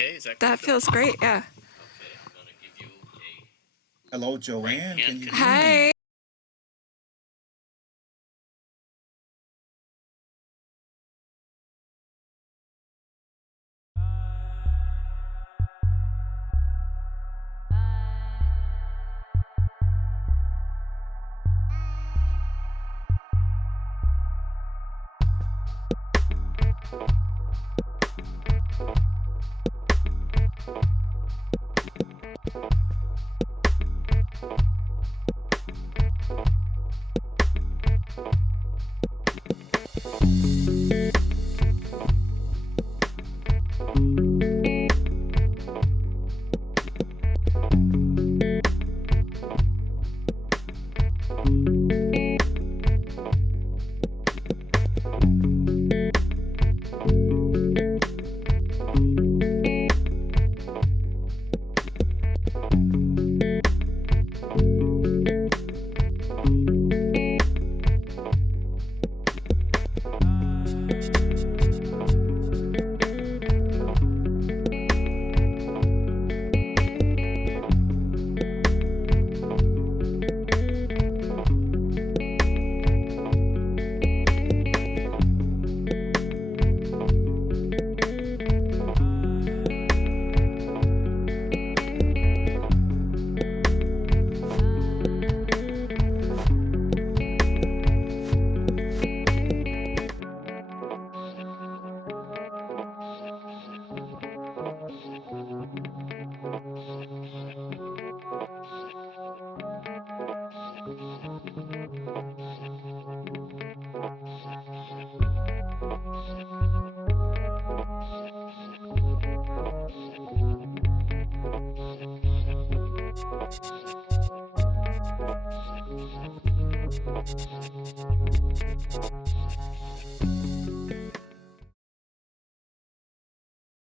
okay? Is that That feels great, yeah. Okay, I'm going to give you a Hello, Joanne. right Can hand you control. hear me? Hi.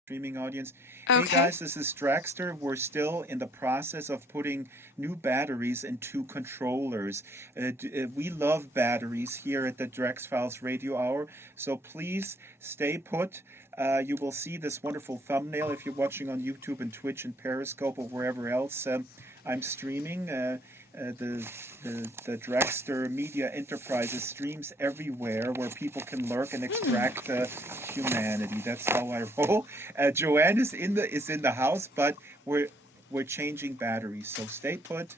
Streaming audience. Hey Okay. guys, this is Draxtor. We're still in the process of putting new batteries into controllers. We love batteries here at the Drax Files Radio Hour, so please stay put. You will see this wonderful thumbnail if you're watching on YouTube and Twitch and Periscope or wherever else I'm streaming. The Draxtor Media Enterprises streams everywhere where people can lurk and extract humanity. That's how I roll. Joanne is in the house, but we're changing batteries, so stay put.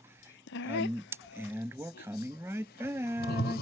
All right. And we're coming right back.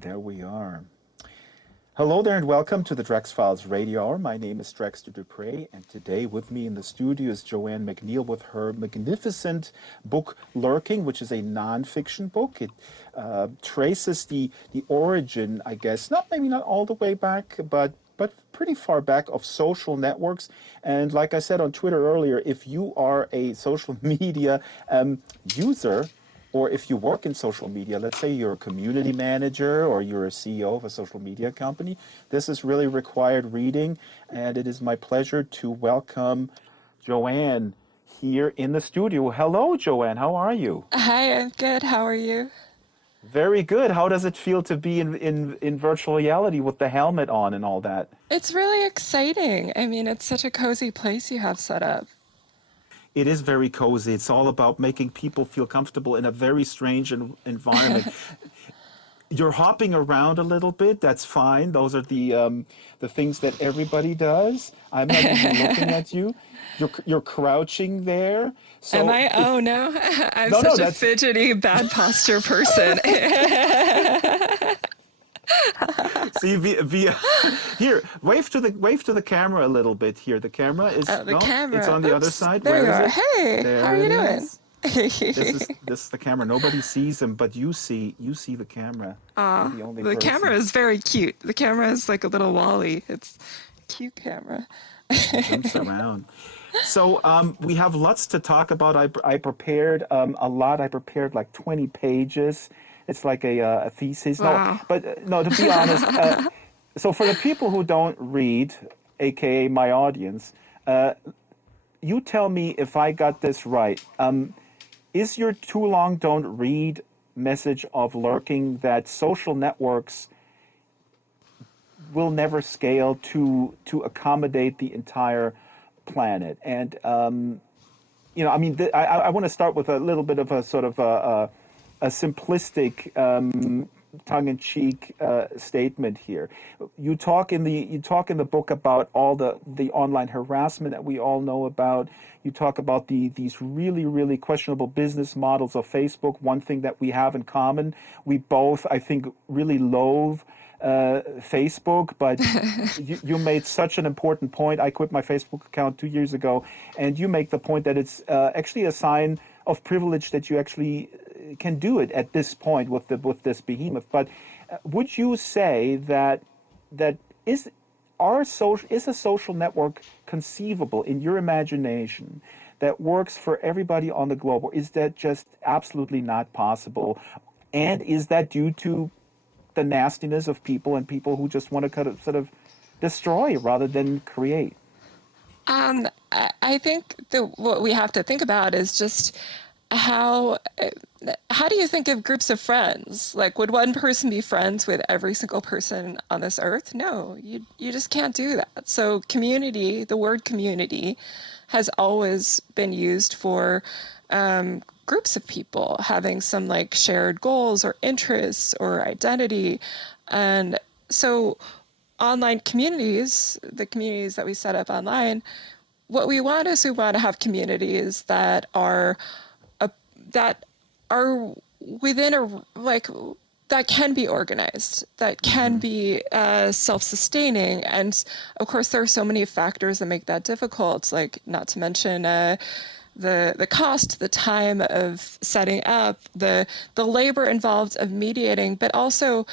there we are. Hello there and welcome to the Drax Files Radio Hour. My name is Draxtor Dupre, and today with me in the studio is Joanne McNeil with her magnificent book Lurking, which is a nonfiction book. It traces the origin, I guess, maybe not all the way back, but pretty far back, of social networks. And like I said on Twitter earlier, if you are a social media user, or if you work in social media, let's say you're a community manager or you're a CEO of a social media company, this is really required reading. And it is my pleasure to welcome Joanne here in the studio. Hello, Joanne. How are you? Hi, I'm good. How are you? Very good. How does it feel to be in virtual reality with the helmet on and all that? It's really exciting. I mean, it's such a cozy place you have set up. It is very cozy. It's all about making people feel comfortable in a very strange environment. You're hopping around a little bit. That's fine. Those are the things that everybody does. I'm not even looking at you. You're crouching there. So Am I? Oh, no. I'm No, such a that's fidgety, bad posture person. see here. Wave to the camera a little bit. Here, the camera is The no, camera. it's on the other Oops, side. there Where you is are. it? Hey, There how are you it doing? is. This is the camera. Nobody sees him, but you see the camera. You're the only The person. camera is very cute. The camera is like a little Wally. It's a cute camera. Jumps around. So we have lots to talk about. I prepared a lot. I prepared like 20 pages. It's like a thesis. Wow. No, but no, to be honest. So for the people who don't read, aka my audience, you tell me if I got this right. Is your too long don't read message of Lurking that social networks will never scale to accommodate the entire planet? And I mean, I want to start with a little bit of a sort of a simplistic, tongue-in-cheek statement here. You talk in the book about all the online harassment that we all know about. You talk about these really, really questionable business models of Facebook. One thing that we have in common, we both, I think, really loathe Facebook, but you made such an important point. I quit my Facebook account 2 years ago, and you make the point that it's actually a sign of privilege that you actually can do it at this point with this behemoth. But would you say that is a social network conceivable in your imagination that works for everybody on the globe, or is that just absolutely not possible? And is that due to the nastiness of people and people who just want to kind of sort of destroy rather than create? I think what we have to think about is just how do you think of groups of friends? Like, would one person be friends with every single person on this earth? No, you just can't do that. So community, the word community, has always been used for groups of people having some like shared goals or interests or identity. And so online communities, the communities that we set up online, what we want is we want to have communities that are within that can be organized, that can be self-sustaining. And of course, there are so many factors that make that difficult, like not to mention the cost, the time of setting up, the labor involved of mediating, but also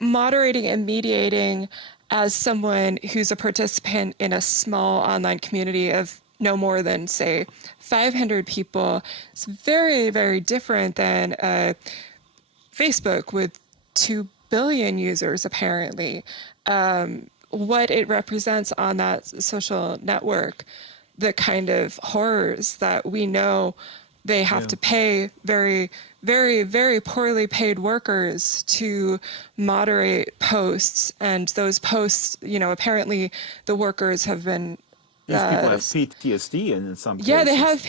moderating and mediating as someone who's a participant in a small online community of no more than, say, 500 people. It's very, very different than Facebook with 2 billion users, apparently. What it represents on that social network, the kind of horrors that we know they have to pay very, very, very poorly paid workers to moderate posts. And those posts, apparently the workers have been... These people have PTSD in some cases. Yeah, they have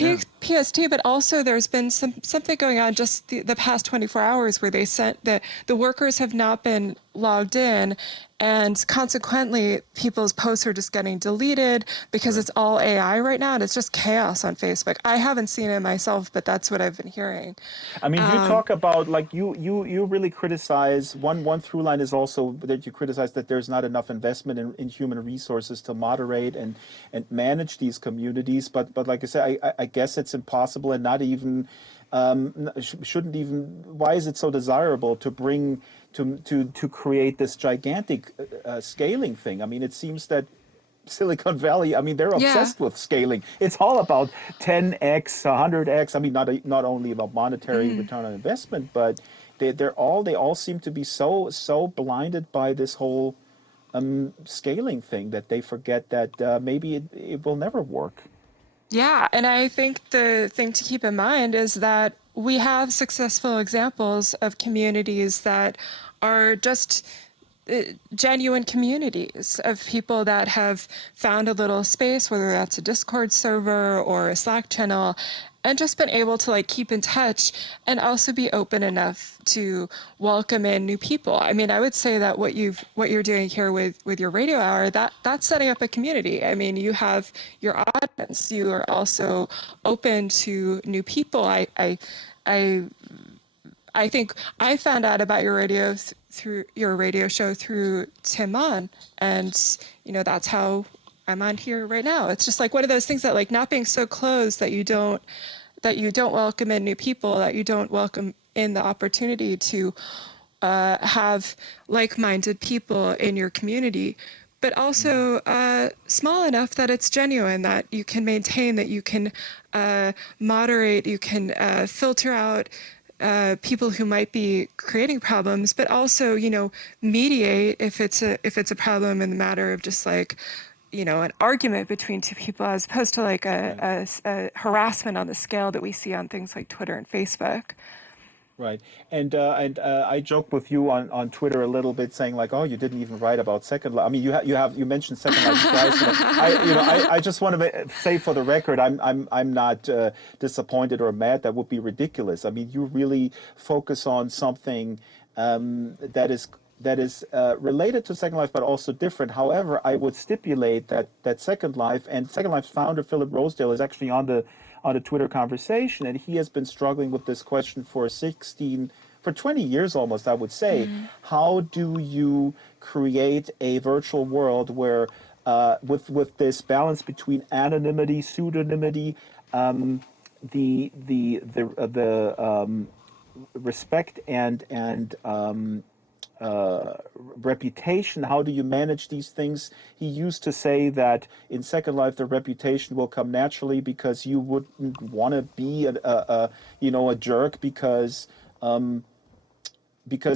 PST, but also there's been something going on just the past 24 hours where they sent the workers have not been logged in, and consequently people's posts are just getting deleted because it's all AI right now, and it's just chaos on Facebook. I haven't seen it myself, but that's what I've been hearing. I mean, you talk about like you really criticize one through line is also that you criticize that there's not enough investment in human resources to moderate and manage these communities. But like I said, I guess it's impossible and not even shouldn't even. Why is it so desirable to bring to create this gigantic scaling thing? I mean, it seems that Silicon Valley, I mean, they're obsessed with scaling. It's all about 10x, 100x. I mean, not only about monetary return on investment, but they all seem to be so blinded by this whole scaling thing that they forget that maybe it will never work. Yeah, and I think the thing to keep in mind is that we have successful examples of communities that are just genuine communities of people that have found a little space, whether that's a Discord server or a Slack channel, and just been able to like keep in touch and also be open enough to welcome in new people. I mean, I would say that what you're doing here with your radio hour, that's setting up a community. I mean, you have your audience. You are also open to new people. I think I found out about your radio through your radio show through Tim On, and that's how I'm on here right now. It's just like one of those things that like not being so closed that you don't welcome in new people, that you don't welcome in the opportunity to have like-minded people in your community, but also small enough that it's genuine, that you can maintain, that you can moderate, you can filter out people who might be creating problems, but also, mediate if it's a problem in the matter of just like, an argument between two people, as opposed to like a harassment on the scale that we see on things like Twitter and Facebook. Right, and I joked with you on Twitter a little bit, saying like, oh, you didn't even write about Second Life. I mean, you mentioned Second Life twice. I just want to say for the record, I'm not disappointed or mad. That would be ridiculous. I mean, you really focus on something that is related to Second Life, but also different. However, I would stipulate that Second Life and Second Life's founder Philip Rosedale is actually on the Twitter conversation, and he has been struggling with this question for 20 years almost, I would say. How do you create a virtual world where, with this balance between anonymity, pseudonymity, the respect and reputation? How do you manage these things? He used to say that in Second Life the reputation will come naturally because you wouldn't want to be a jerk because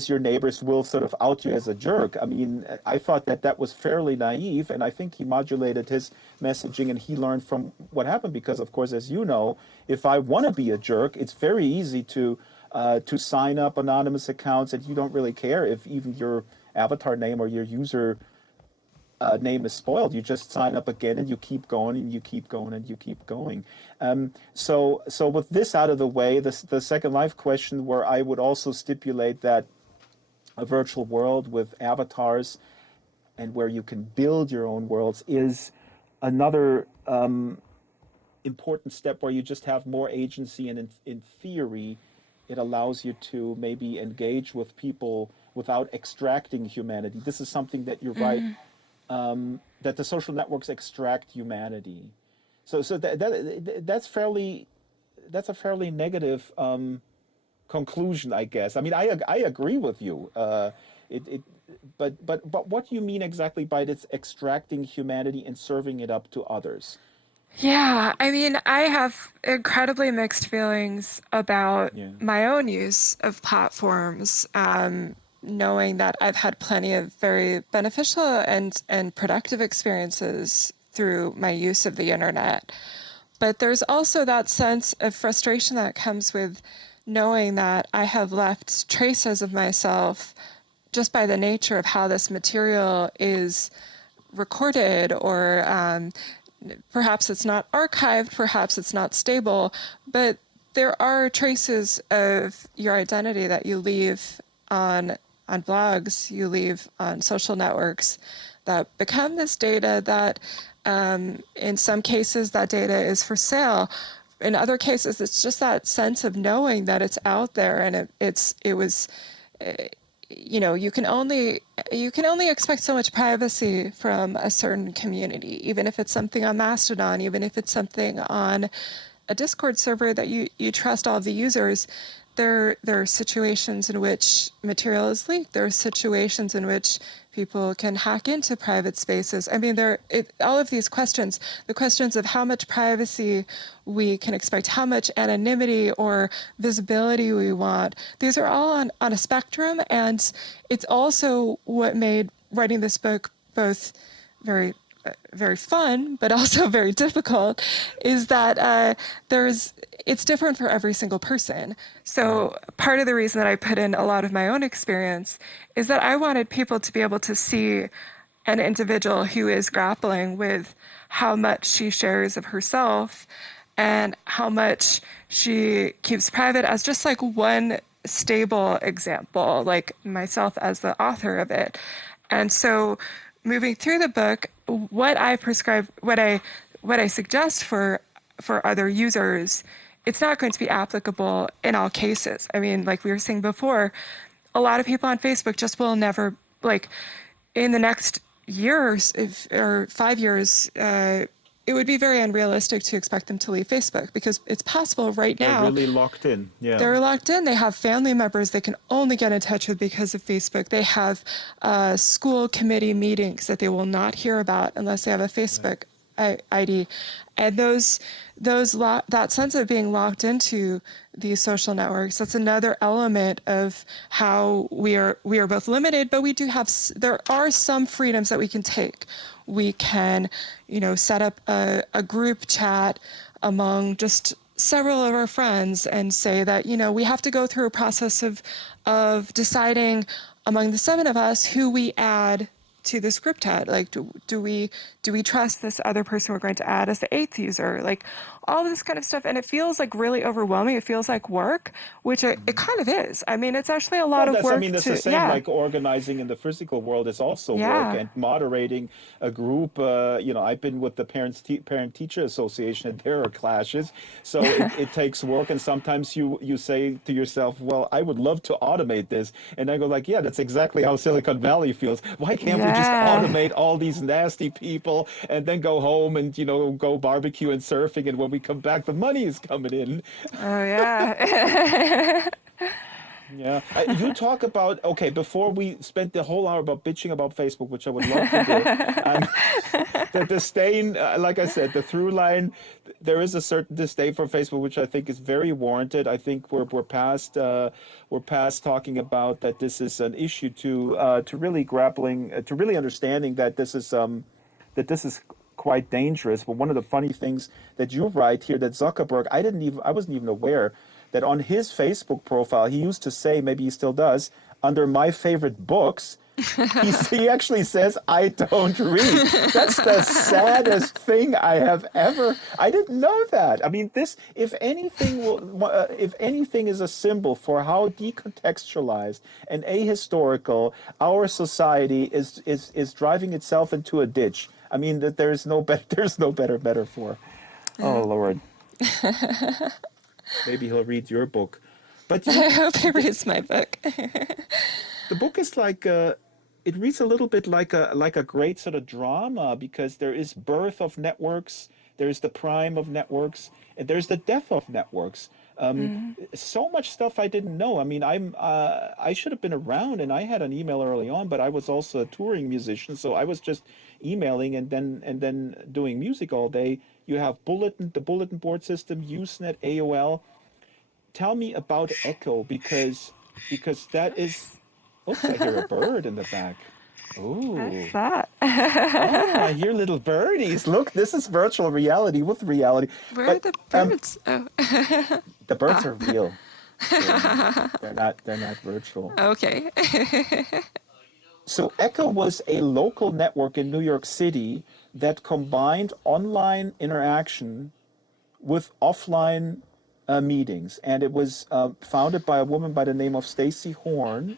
your neighbors will sort of out you as a jerk. I mean, I thought that was fairly naive, and I think he modulated his messaging and he learned from what happened because, of course, as you know, if I want to be a jerk, it's very easy to sign up anonymous accounts, and you don't really care if even your avatar name or your user name is spoiled. You just sign up again, and you keep going, and you keep going, and you keep going. So with this out of the way, the Second Life question, where I would also stipulate that a virtual world with avatars and where you can build your own worlds is another important step where you just have more agency, and in theory, it allows you to maybe engage with people without extracting humanity. This is something that you're right, that the social networks extract humanity. So that's a fairly negative conclusion, I guess. I mean, I agree with you. But what do you mean exactly by this extracting humanity and serving it up to others? Yeah, I mean, I have incredibly mixed feelings about my own use of platforms, knowing that I've had plenty of very beneficial and productive experiences through my use of the internet. But there's also that sense of frustration that comes with knowing that I have left traces of myself just by the nature of how this material is recorded or perhaps it's not archived, perhaps it's not stable, but there are traces of your identity that you leave on blogs, you leave on social networks that become this data that in some cases that data is for sale. In other cases, it's just that sense of knowing that it's out there, and it was, you know, you can only expect so much privacy from a certain community, even if it's something on Mastodon, even if it's something on a Discord server that you trust all of the users. There are situations in which material is leaked. There are situations in which people can hack into private spaces. I mean, all of these questions, the questions of how much privacy we can expect, how much anonymity or visibility we want, these are all on a spectrum. And it's also what made writing this book both very fun, but also very difficult, is that it's different for every single person. So part of the reason that I put in a lot of my own experience is that I wanted people to be able to see an individual who is grappling with how much she shares of herself and how much she keeps private as just like one stable example, like myself as the author of it. And so moving through the book, what I prescribe, what I suggest for other users, it's not going to be applicable in all cases. I mean, like we were saying before, a lot of people on Facebook just will never, like, in the next years or 5 years, it would be very unrealistic to expect them to leave Facebook, because it's possible right now. They're really locked in. Yeah. They're locked in. They have family members they can only get in touch with because of Facebook. They have school committee meetings that they will not hear about unless they have a Facebook ID. And that sense of being locked into these social networks, that's another element of how we are both limited, but there are some freedoms that we can take. We can, set up a group chat among just several of our friends and say that, we have to go through a process of deciding among the 7 of us who we add to this group chat. Like, do we trust this other person we're going to add as the 8th user? Like, all this kind of stuff. And it feels like really overwhelming. It feels like work, which it kind of is. I mean, it's actually a lot of work. I mean, that's the same, like organizing in the physical world is also work, and moderating a group. I've been with the Parent-Teacher Association, and there are clashes. So it takes work. And sometimes you say to yourself, well, I would love to automate this. And I go like, yeah, that's exactly how Silicon Valley feels. Why can't we just automate all these nasty people and then go home and, go barbecue and surfing, and when we come back, the money is coming in. Oh, yeah. Yeah. You talk about, before we spent the whole hour about bitching about Facebook, which I would love to do, the disdain, like I said, the through line, there is a certain disdain for Facebook, which I think is very warranted. I think we're past talking about that this is an issue to really grappling, to really understanding that this is quite dangerous. But one of the funny things that you write here, that Zuckerberg, I wasn't even aware that on his Facebook profile, he used to say, maybe he still does, under my favorite books, he actually says, I don't read. That's the saddest thing I didn't know that. I mean, this, if anything is a symbol for how decontextualized and ahistorical our society is driving itself into a ditch. I mean, that there's no better metaphor. Oh, Lord. Maybe he'll read your book. But I hope he reads my book. The book is like it reads a little bit like a great sort of drama, because there is birth of networks, there's the prime of networks, and there's the death of networks. So much stuff I didn't know. I mean, I should have been around, and I had an email early on, but I was also a touring musician, so I was just emailing and then doing music all day. You have the bulletin board system, Usenet, AOL. Tell me about Echo, because that is. Oops, I hear a bird in the back. Ooh. What's that? I hear little birdies. Look, this is virtual reality with reality. Where are the birds? The birds are real. They're not virtual. Okay. So Echo was a local network in New York City that combined online interaction with offline meetings, and it was founded by a woman by the name of Stacy Horn,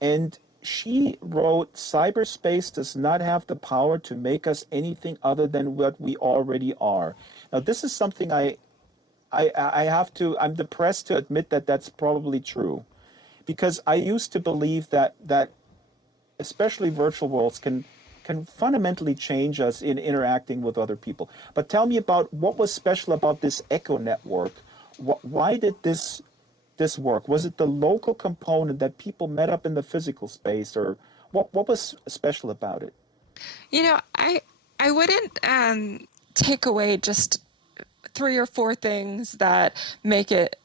and she wrote, "Cyberspace does not have the power to make us anything other than what we already are." Now, this is something I have to. I'm depressed to admit that that's probably true, because I used to believe that especially virtual worlds can fundamentally change us in interacting with other people. But tell me about what was special about this Echo network. Why did this work? Was it the local component that people met up in the physical space, or what was special about it? You know, I wouldn't take away just three or four things that make it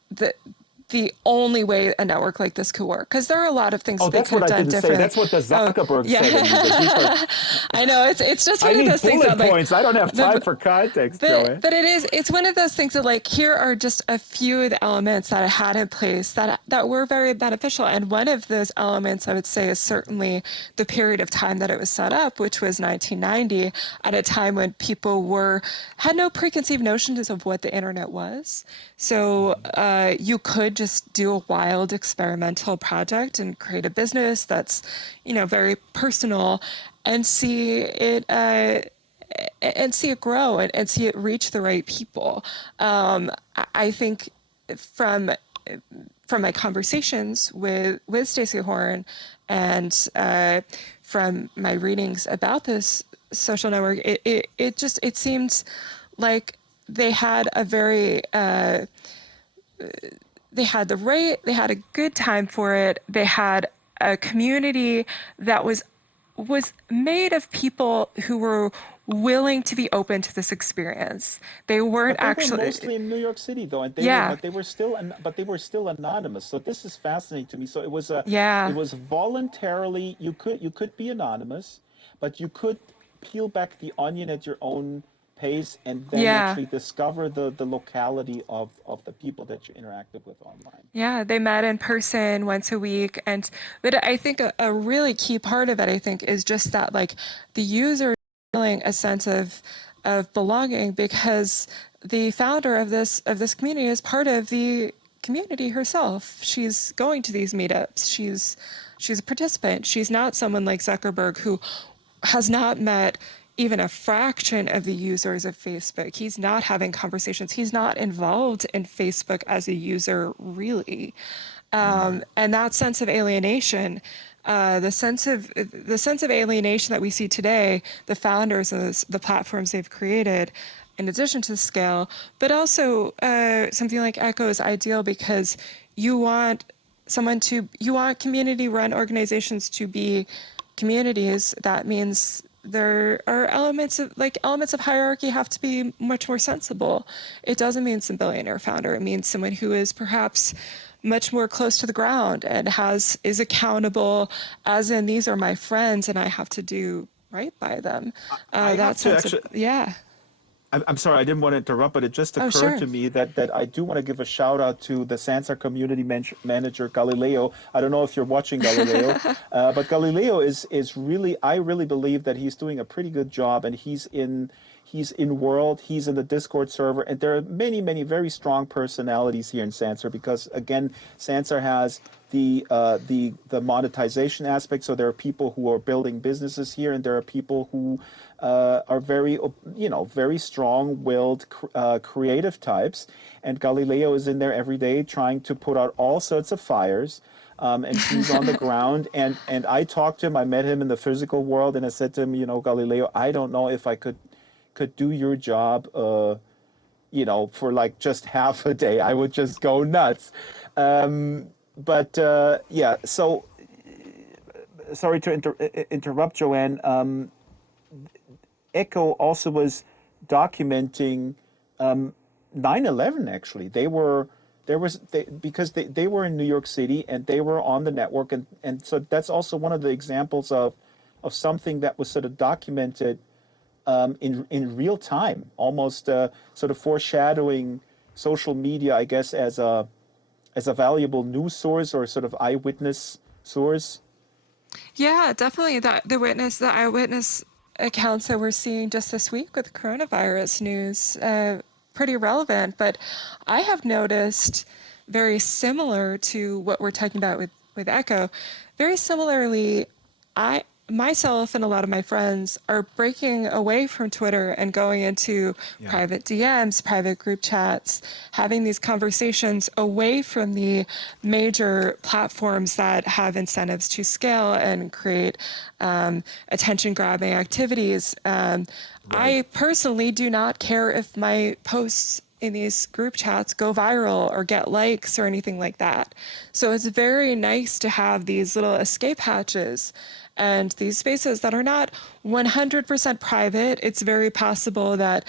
the only way a network like this could work, because there are a lot of things Oh, they that's could what have I done didn't say. differently. That's what the Oh, Zuckerberg yeah. said. I know it's just I one of need those things that bullet like points. I don't have time for context, Joanne. but it's one of those things that like here are just a few of the elements that I had in place that were very beneficial. And one of those elements I would say is certainly the period of time that it was set up, which was 1990, at a time when people had no preconceived notions of what the internet was. So you could just do a wild experimental project and create a business that's, very personal, and see it grow, and see it reach the right people. I think from my conversations with Stacey Horn, and from my readings about this social network, it seemed like they had a very they had a good time for it. They had a community that was made of people who were willing to be open to this experience. They weren't But they were actually, mostly in New York City, though, and yeah, but they were still anonymous. So this is fascinating to me. So it yeah, was voluntarily. You could be anonymous, but you could peel back the onion at your own pace, and then yeah. actually discover the locality of the people that you interacted with online. Yeah, they met in person once a week. But I think a really key part of it, I think, is just that like the user feeling a sense of belonging, because the founder of this community is part of the community herself. She's going to these meetups. She's a participant. She's not someone like Zuckerberg, who has not met even a fraction of the users of Facebook. He's not having conversations. He's not involved in Facebook as a user, really. And that sense of alienation, the sense of alienation that we see today, the founders of the platforms they've created, in addition to scale, but also something like Echo is ideal because you want community-run organizations to be communities. That means there are elements of hierarchy have to be much more sensible. It doesn't mean some billionaire founder. It means someone who is perhaps much more close to the ground and is accountable, as in, these are my friends and I have to do right by them. I That have to sense actually. of, yeah. I'm sorry, I didn't want to interrupt, but it just Oh, occurred sure. to me that I do want to give a shout out to the Sansar community manager, Galileo. I don't know if you're watching Galileo, but Galileo is really, I really believe that he's doing a pretty good job, and he's in World, he's in the Discord server, and there are many, many very strong personalities here in Sansar, because again, Sansar has the monetization aspect. So there are people who are building businesses here, and there are people who are very strong-willed, creative types. And Galileo is in there every day trying to put out all sorts of fires. And he's on the ground. And I talked to him. I met him in the physical world, and I said to him, Galileo, I don't know if I could do your job, for like just half a day. I would just go nuts. Yeah. So sorry to interrupt, Joanne. Echo also was documenting 9/11. Actually, because they were in New York City and they were on the network, and so that's also one of the examples of something that was sort of documented in real time, almost sort of foreshadowing social media, I guess, as a valuable news source or sort of eyewitness source. Yeah, definitely. The eyewitness accounts that we're seeing just this week with coronavirus news, pretty relevant. But I have noticed very similar to what we're talking about with Echo. Very similarly, I myself and a lot of my friends are breaking away from Twitter and going into Yeah. private DMs, private group chats, having these conversations away from the major platforms that have incentives to scale and create attention grabbing activities. I personally do not care if my posts in these group chats go viral or get likes or anything like that. So it's very nice to have these little escape hatches and these spaces that are not 100% private. It's very possible that,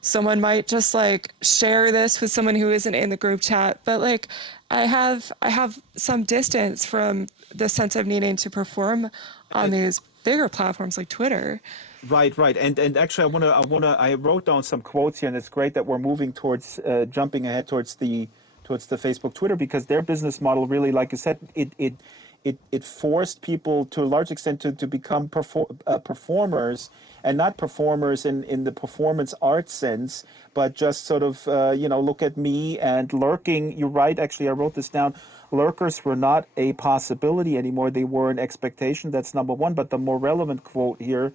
someone might just like share this with someone who isn't in the group chat, but like I have some distance from the sense of needing to perform on these bigger platforms like Twitter. Right. And actually, I wrote down some quotes here, and it's great that we're moving towards jumping ahead towards the Facebook, Twitter, because their business model really, like you said, it forced people to a large extent to become performers, and not performers in the performance art sense, but just sort of look at me and lurking. You're right. Actually, I wrote this down. Lurkers were not a possibility anymore. They were an expectation. That's number one. But the more relevant quote here,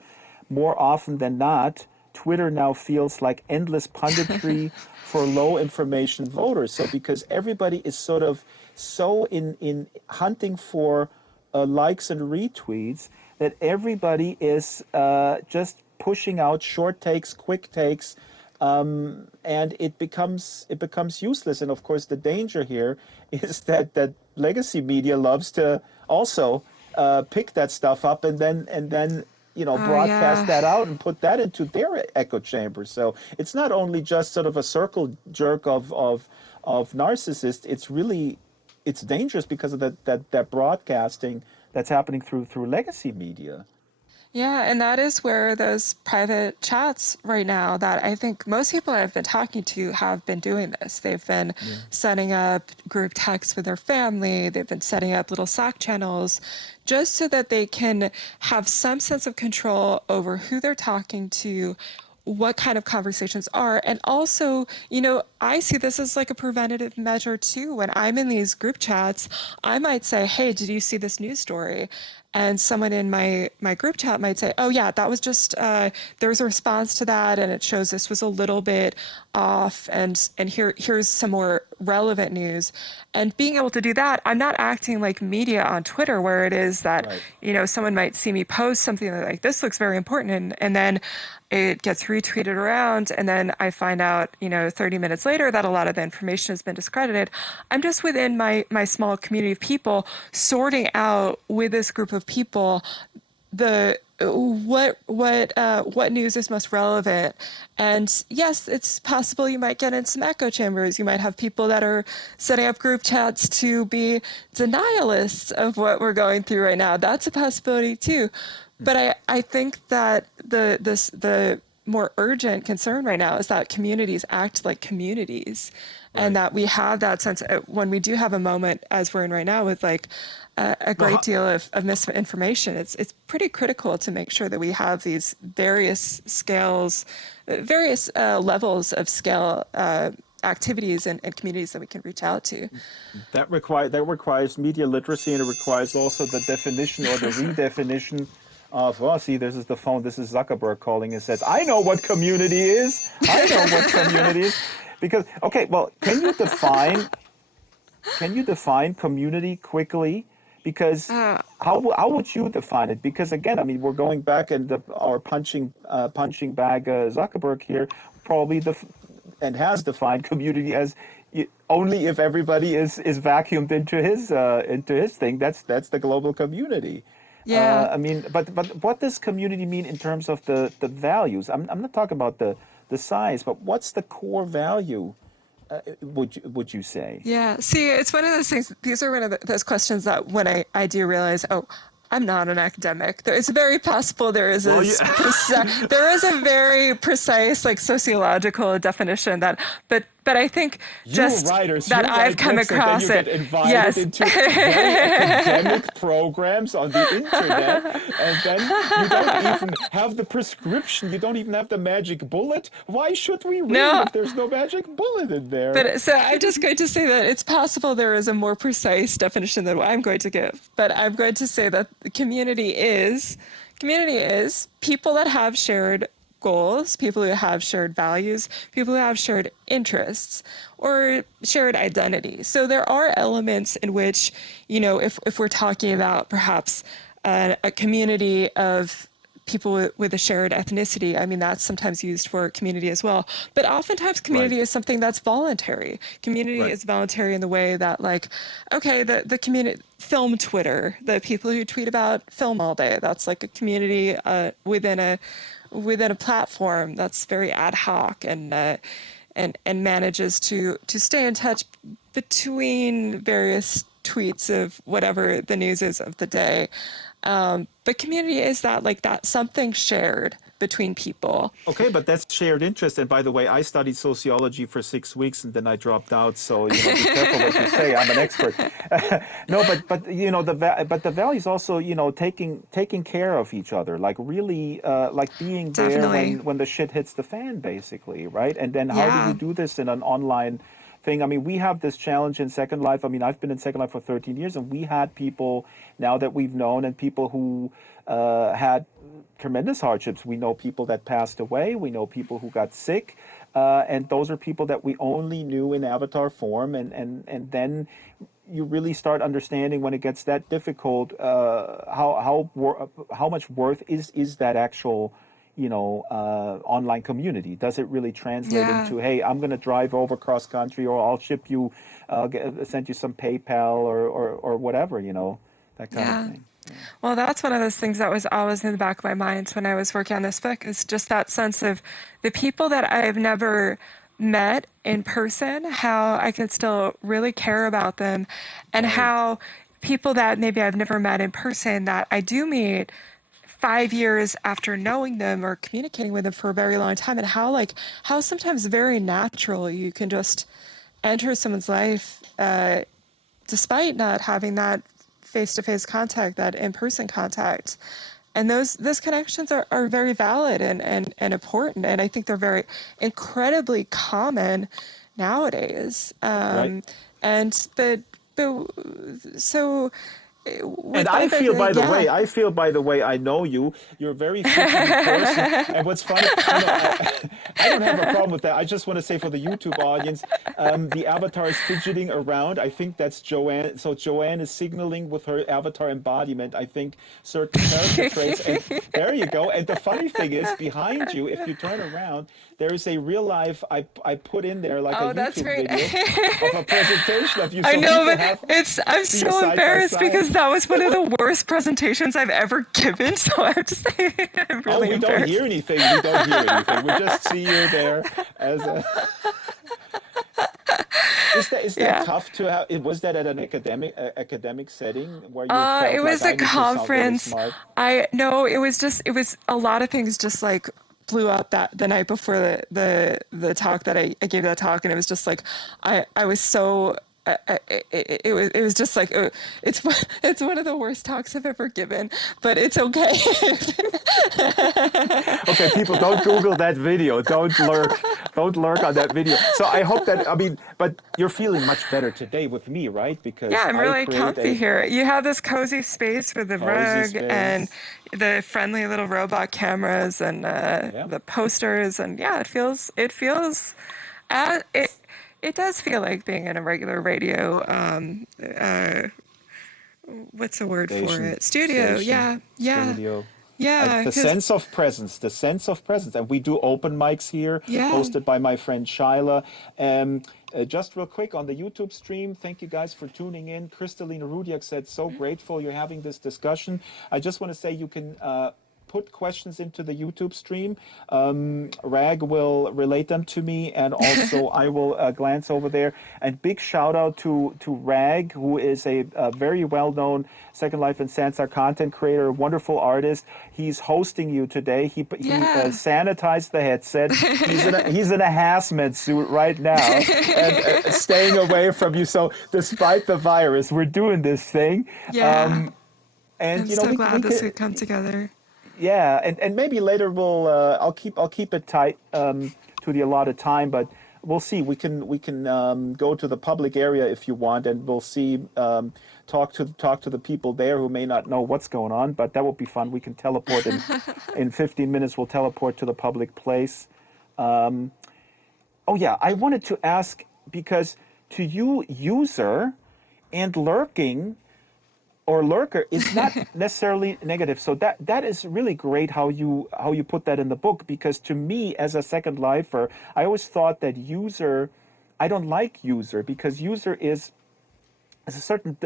more often than not, Twitter now feels like endless punditry for low information voters. So because everybody is sort of so in hunting for likes and retweets, that everybody is just pushing out short takes, quick takes, and it becomes useless. And of course, the danger here is that legacy media loves to also pick that stuff up and then broadcast Yeah. that out and put that into their echo chamber. So it's not only just sort of a circle jerk of narcissists. It's dangerous because of that broadcasting that's happening through legacy media. Yeah, and that is where those private chats right now that I think most people I've been talking to have been doing this. They've been setting up group texts with their family. They've been setting up little Slack channels just so that they can have some sense of control over who they're talking to, what kind of conversations are. And also, I see this as like a preventative measure too. When I'm in these group chats, I might say, hey, did you see this news story? And someone in my group chat might say, oh yeah, that was just, there's a response to that and it shows this was a little bit off and here's some more relevant news. And being able to do that, I'm not acting like media on Twitter where it is that, someone might see me post something like this looks very important and then it gets retweeted around and then I find out, 30 minutes later that a lot of the information has been discredited. I'm just within my small community of people sorting out with this group of people the what news is most relevant. And yes, it's possible you might get in some echo chambers. You might have people that are setting up group chats to be denialists of what we're going through right now. That's a possibility too. But I think that the more urgent concern right now is that communities act like communities, and that we have that sense when we do have a moment as we're in right now with like a great deal of misinformation. It's pretty critical to make sure that we have these various scales, various levels of scale activities and communities that we can reach out to. That requires media literacy, and it requires also the definition or the redefinition of, see, this is the phone. This is Zuckerberg calling and says, I know what community is. I know what community is. Because, okay, well, can you define community quickly? Because how would you define it? Because again, I mean, we're going back and our punching bag Zuckerberg here probably and has defined community as only if everybody is vacuumed into his thing. That's the global community. Yeah. I mean, but what does community mean in terms of the values? I'm not talking about the size, but what's the core value? Would you say? Yeah. See, it's one of those things. These are one of those questions that when I do realize, oh, I'm not an academic. It's very possible there is there is a very precise like sociological definition that, but but I think You just writers, that you I've write come books and then across you get it. invited Yes. into very academic programs on the internet, and then you don't even have the prescription, you don't even have the magic bullet. Why should we read No, if there's no magic bullet in there? but so I'm just going to say that it's possible there is a more precise definition than what I'm going to give. But I'm going to say that the community is people that have shared goals, people who have shared values, people who have shared interests or shared identity. So there are elements in which, if we're talking about perhaps a community of people with a shared ethnicity, I mean, that's sometimes used for community as well. But oftentimes Right, community is something that's voluntary. Community right. is voluntary in the way that, like, okay, the community, film Twitter, the people who tweet about film all day, that's like a community within a platform that's very ad hoc and manages to stay in touch between various tweets of whatever the news is of the day. But community is that, like, that something shared between people. Okay, but that's shared interest. And by the way, I studied sociology for 6 weeks and then I dropped out. So be careful what you say. I'm an expert. No, but the value is also taking care of each other, like really like being there Definitely. when the shit hits the fan, basically, right? And then how do you Yeah, do this in an online thing? I mean, we have this challenge in Second Life. I mean, I've been in Second Life for 13 years, and we had people now that we've known, and people who had tremendous hardships. We know people that passed away. We know people who got sick, and those are people that we only knew in avatar form. And then you really start understanding when it gets that difficult how much worth is that actual online community. Does it really translate yeah. into, hey, I'm going to drive over cross country, or I'll ship you, send you some PayPal or whatever, that kind of Yeah. thing. Well, that's one of those things that was always in the back of my mind when I was working on this book, is just that sense of the people that I've never met in person, how I can still really care about them, and Right. how people that maybe I've never met in person that I do meet 5 years after knowing them or communicating with them for a very long time, and how sometimes very natural you can just enter someone's life despite not having that face-to-face contact, that in-person contact. And those connections are very valid and important. And I think they're very incredibly common nowadays. Right. And the so And with all the, yeah. I feel, by the way, I know you. You're a very fidgety person. And what's funny, I don't have a problem with that. I just want to say for the YouTube audience, the avatar is fidgeting around. I think that's Joanne. So Joanne is signaling with her avatar embodiment, I think, certain character traits. And there you go. And the funny thing is, behind you, if you turn around, there is a real life, I put in there like a Oh, that's YouTube great. video of a presentation of you. I So know, people but have I'm see you so side by embarrassed side. because that was one of the worst presentations I've ever given. So I'm just I'm Oh, really we don't embarrassed. hear anything. We don't hear anything. We just see you there as a. Is that Yeah. tough to have? Was that at an academic setting where you felt It like was I a need to sound really conference. smart? I no, it was a lot of things just like blew up that the night before the talk that I gave that talk, and it was just like I was so it was just like it's one of the worst talks I've ever given, but it's okay. Okay, people, don't Google that video. Don't lurk on that video. So I hope that, I mean, but you're feeling much better today with me, right? Yeah, Because I'm I really create comfy a here. You have this cozy space with the cozy rug and space. the friendly little robot cameras and Yeah. the posters, and yeah, it it does feel like being in a regular radio. What's the word for Station, it? Studio. station, Yeah, yeah, studio. yeah. The Because the sense of presence. And we do open mics here, yeah, hosted by my friend Shyla. Just real quick on the YouTube stream, thank you guys for tuning in. Kristalina Rudiak said, so grateful you're having this discussion. I just want to say you can put questions into the YouTube stream. Rag will relate them to me, and also I will glance over there. And big shout out to Rag, who is a very well known Second Life and Sansar content creator, wonderful artist. He's hosting you today. He sanitized the headset. He's in a hazmat suit right now, and staying away from you. So despite the virus, we're doing this thing. Yeah. And I'm so glad this could come together. Yeah, and maybe later we'll I'll keep it tight to the allotted time, but we'll see. We can go to the public area if you want, and we'll see. Talk to the people there who may not know what's going on, but that will be fun. We can teleport in 15 minutes. We'll teleport to the public place. Oh yeah, I wanted to ask, because to you, user and lurking or lurker is not necessarily negative. So that is really great how you put that in the book, because to me as a Second Lifer, I always thought that user, I don't like user, because user is a certain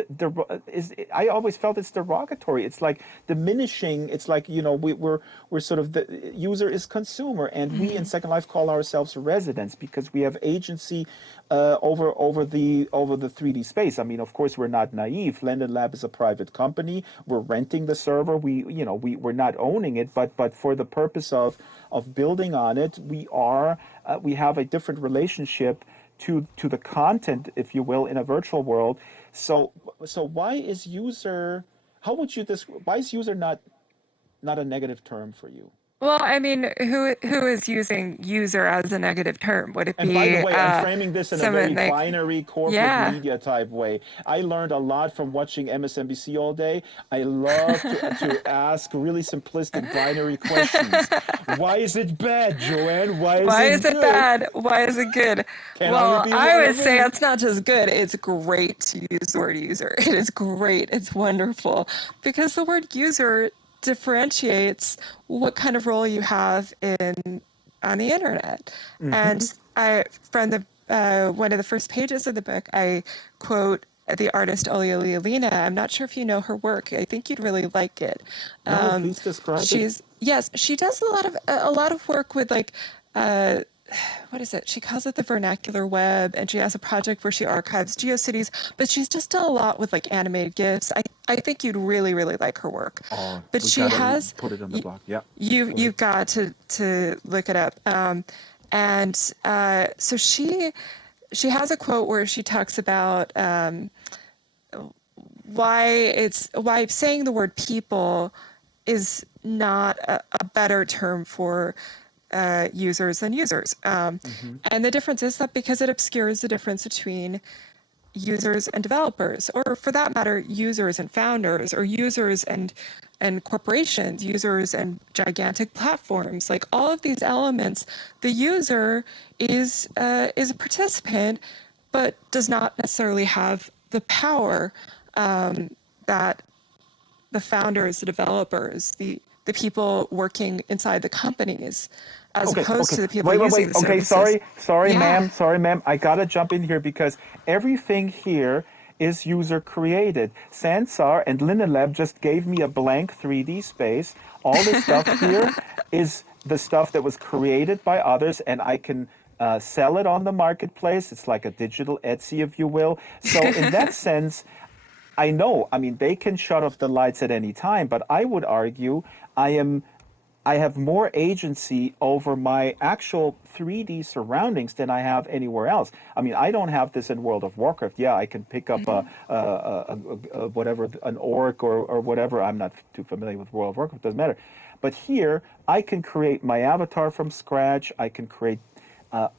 I always felt it's derogatory. It's like diminishing. It's like, we're sort of, the user is consumer, and we in Second Life call ourselves residents because we have agency over the 3D space. I mean, of course, we're not naive. London Lab is a private company. We're renting the server. We're not owning it, but for the purpose of building on it, we have a different relationship to the content, if you will, in a virtual world. So why is user? How would you why is user not a negative term for you? Well, I mean, who is using user as a negative term? Would it be? And by the way, I'm framing this in a very like, binary corporate media type way. I learned a lot from watching MSNBC all day. I love to ask really simplistic binary questions. Why is it bad, Joanne? Why is it bad? Why is it good? Well, I would say it's not just good. It's great to use the word user. It is great. It's wonderful, because the word user differentiates what kind of role you have on the internet. And from one of the first pages of the book, I quote the artist Olia Leolina. I'm not sure if you know her work. I think you'd really like it. No, please describe it. Yes, she does a lot of work with like what is it? She calls it the vernacular web, and she has a project where she archives GeoCities, but she's just done a lot with like animated GIFs. I think you'd really, really like her work. Oh, but she has put it on the blog. Yeah. You've got to look it up. So she has a quote where she talks about why saying the word people is not a better term for users than users. And the difference is that because it obscures the difference between users and developers, or for that matter, users and founders, or users and corporations, users and gigantic platforms. Like all of these elements, the user is a participant, but does not necessarily have the power that the founders, the developers, the people working inside the companies, as opposed to the people using the services. Sorry, ma'am. I gotta jump in here because everything here is user created. Sansar and Linden Lab just gave me a blank 3D space. All this stuff here is the stuff that was created by others, and I can sell it on the marketplace. It's like a digital Etsy, if you will. So in that sense, I mean, they can shut off the lights at any time, but I would argue I have more agency over my actual 3D surroundings than I have anywhere else. I mean, I don't have this in World of Warcraft. Yeah, I can pick up whatever, an orc or whatever. I'm not too familiar with World of Warcraft, doesn't matter. But here, I can create my avatar from scratch. I can create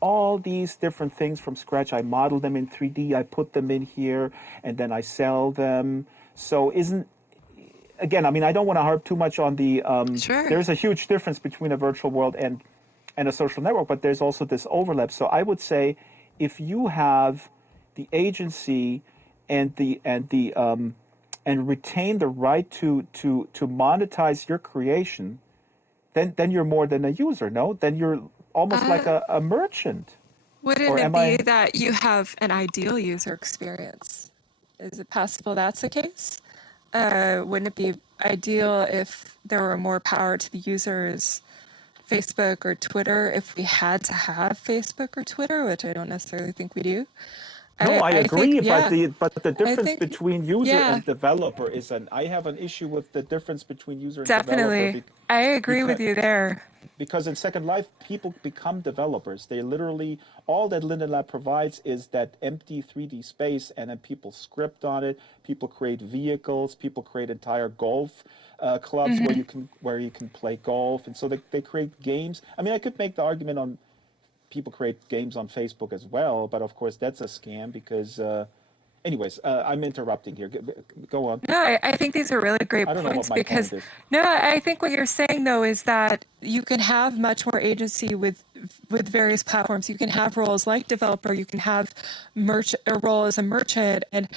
all these different things from scratch. I model them in 3D. I put them in here, and then I sell them. So again, I mean, I don't want to harp too much on the. Sure. There's a huge difference between a virtual world and a social network, but there's also this overlap. So I would say, if you have the agency and retain the right to monetize your creation, then you're more than a user. No, then you're almost like a merchant. Wouldn't it be that you have an ideal user experience? Is it possible that's the case? Wouldn't it be ideal if there were more power to the users, Facebook or Twitter, if we had to have Facebook or Twitter, which I don't necessarily think we do. No, I I think, agree, but yeah, the I difference think, between user yeah, and developer is I have an issue with the difference between user and developer definitely. I agree because with you there. in Second Life, people become developers. They literally, all that Linden Lab provides is that empty 3D space, and then people script on it. People create vehicles. People create entire golf clubs Mm-hmm. where you can play golf, and so they create games. I mean, I could make the argument on people create games on Facebook as well, but of course that's a scam because. Anyways, I'm interrupting here. Go on. No, I think these are really great I don't know what points my point because, is. no, I think what you're saying though is that you can have much more agency with various platforms. You can have roles like developer. You can have a role as a merchant, and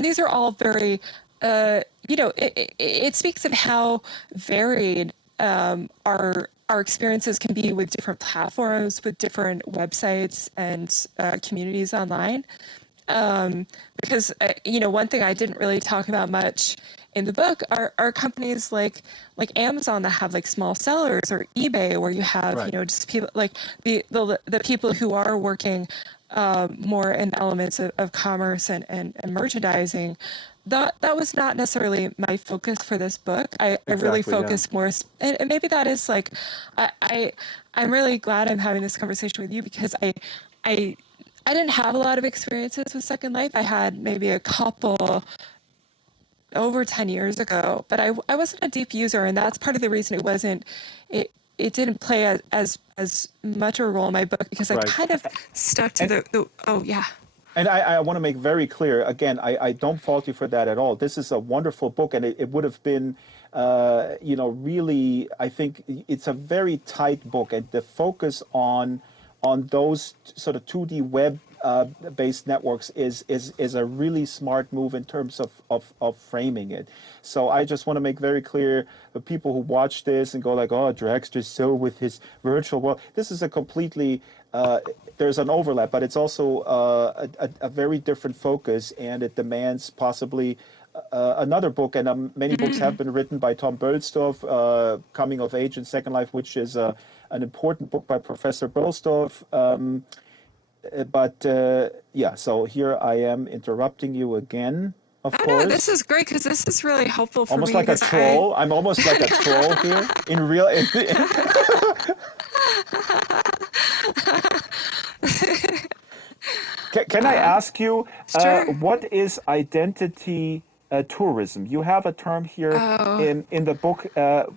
these are all very, it speaks of how varied our experiences can be with different platforms, with different websites and communities online. Because one thing I didn't really talk about much in the book are companies like Amazon that have like small sellers, or eBay where you have Right. just people like the people who are working more in elements of commerce and merchandising. That was not necessarily my focus for this book. I really Exactly, yeah. focused more, and maybe that is like I'm really glad I'm having this conversation with you because I didn't have a lot of experiences with Second Life. I had maybe a couple over 10 years ago, but I wasn't a deep user, and that's part of the reason it didn't play as much of a role in my book because I Right. kind of stuck to And the oh yeah. And I want to make very clear, again, I don't fault you for that at all. This is a wonderful book, and it would have been, really, I think it's a very tight book, and the focus on those sort of 2D web based networks is a really smart move in terms of framing it. So I just want to make very clear the people who watch this and go like, oh, Draxtor's so with his virtual world. This is a completely there's an overlap, but it's also a very different focus, and it demands possibly another book. And many books have been written by Tom Bölsdorf, Coming of Age in Second Life, which is an important book by Professor Bölsdorf. Yeah, so here I am interrupting you again, of I course. know this is great because this is really helpful for Almost me. like a 'cause troll. I'm almost like a troll here in real. Can I ask you, Sure. what is identity tourism? You have a term here in the book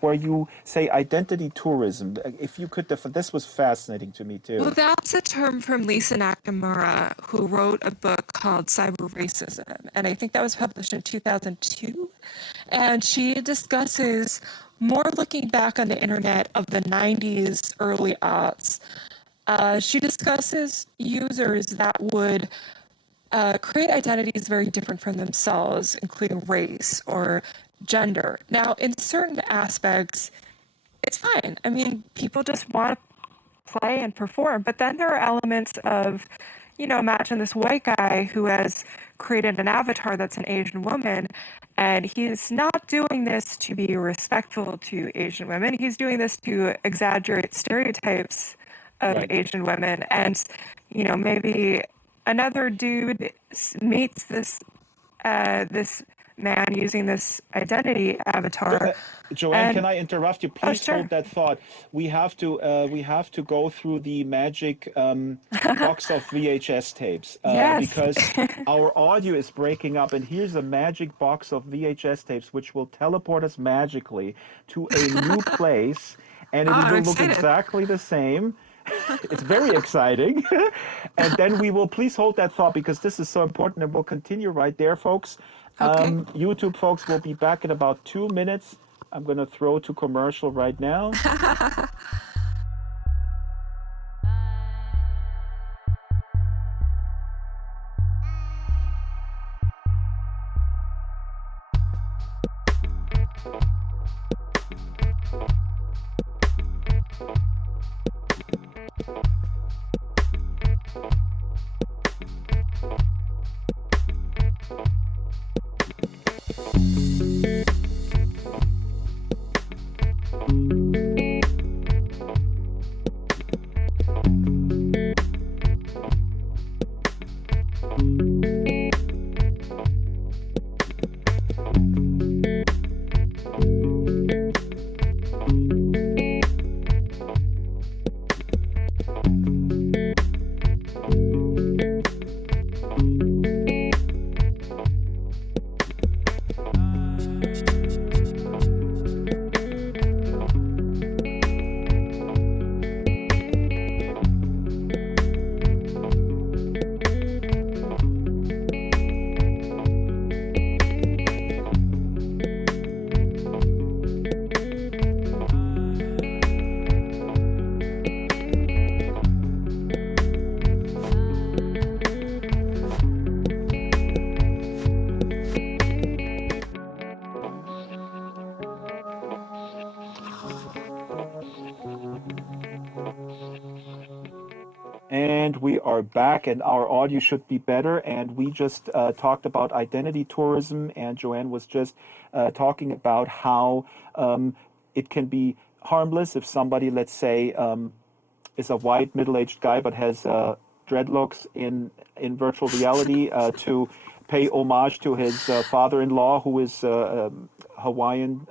where you say identity tourism. If you could, this was fascinating to me too. Well, that's a term from Lisa Nakamura, who wrote a book called Cyber Racism. And I think that was published in 2002. And she discusses more looking back on the internet of the 90s, early aughts. She discusses users that would create identities very different from themselves, including race or gender. Now, in certain aspects, it's fine. I mean, people just want to play and perform. But then there are elements of, imagine this white guy who has created an avatar that's an Asian woman, and he's not doing this to be respectful to Asian women. He's doing this to exaggerate stereotypes of Right. Asian women. And, maybe another dude meets this man using this identity avatar. Joanne, and can I interrupt you? Please sure. hold that thought. We have to go through the magic box of VHS tapes Yes. because our audio is breaking up, and here's a magic box of VHS tapes which will teleport us magically to a new place, and it Oh, I'm will look excited. exactly the same. It's very exciting. And then we will, please hold that thought because this is so important, and we'll continue right there, folks. Okay. YouTube folks will be back in about 2 minutes. I'm going to throw to commercial right now. And we are back, and our audio should be better. And we just talked about identity tourism, and Joanne was just talking about how it can be harmless if somebody, let's say, is a white middle-aged guy but has dreadlocks in virtual reality to pay homage to his father-in-law, who is Hawaiian,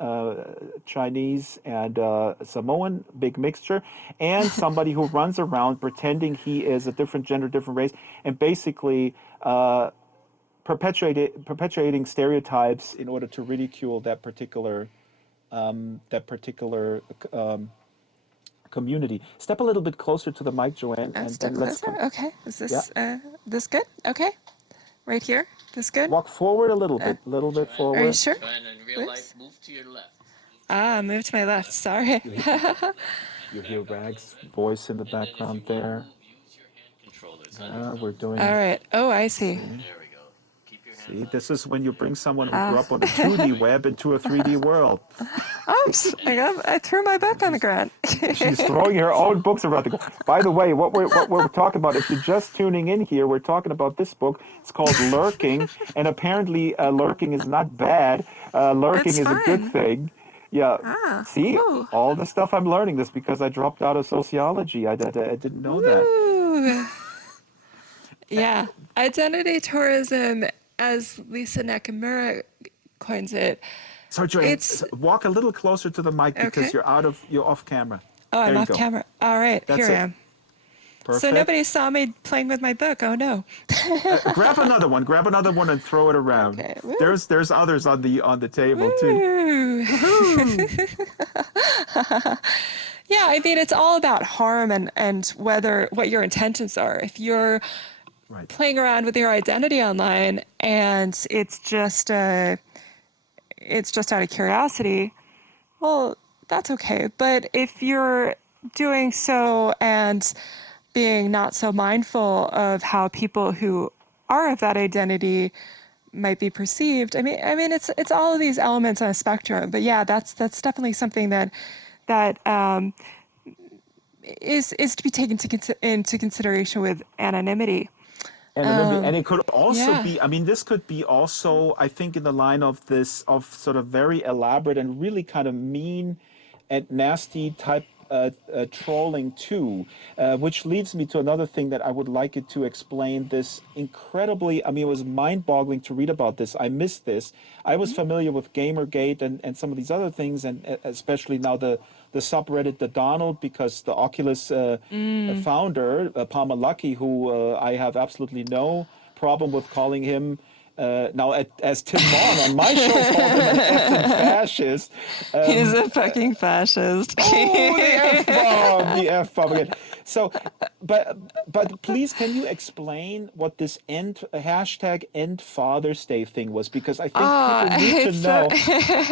Chinese, and Samoan, big mixture, and somebody who runs around pretending he is a different gender, different race, and basically perpetuating stereotypes in order to ridicule that particular community. Step a little bit closer to the mic, Joanne, and Step then let's closer. Okay. Is this this good? Okay. Right here. This good? walk forward a little bit Are you forward. sure? Joanne, in real life, move to your left. Move to my left. Sorry. You hear Rag's voice in the And then if background you want to there. move, use your hand controllers on your We're doing. All right. Oh, I see. There we go. Keep your hands See, on this is when you bring someone who grew up on the 2D web into a 3D world. Oops! I threw my book on the ground. She's throwing her own books around the go. By the way, what we're talking about, if you're just tuning in here, we're talking about this book. It's called Lurking, and apparently lurking is not bad. Lurking It's is a good fine. thing. Yeah. See, Ooh. all the stuff I'm learning this because I dropped out of sociology. I didn't know that. Ooh. Yeah. Identity tourism, as Lisa Nakamura coins it. Sorry, Joanne, It's walk a little closer to the mic because okay. you're off camera. Oh, There I'm you off go. camera. All right, That's here I it. am. Perfect. So nobody saw me playing with my book. Oh no. Grab another one. Grab another one and throw it around. Okay. Woo. There's others on the table too. Woo. Yeah, I mean it's all about harm and what your intentions are. If you're Right. playing around with your identity online and it's just out of curiosity, well, that's okay. But if you're doing so and being not so mindful of how people who are of that identity might be perceived, I mean, it's all of these elements on a spectrum. But yeah, that's definitely something that is to be taken into consideration with anonymity. And it could also Yeah. be, I mean, this could be also, I think, in the line of this, of sort of very elaborate and really kind of mean and nasty type trolling too, which leads me to another thing that I would like you to explain. This incredibly, I mean, it was mind-boggling to read about this. I missed this. I was familiar with Gamergate and some of these other things, and especially now the subreddit, the Donald, because the Oculus founder, Palmer Luckey, who I have absolutely no problem with calling him. Now, as Tim Mon on my show called him an effing fascist. He's a fucking fascist. Oh, the F-bomb again. So, but please, can you explain what this hashtag End Father's Day thing was? Because I think people need to know.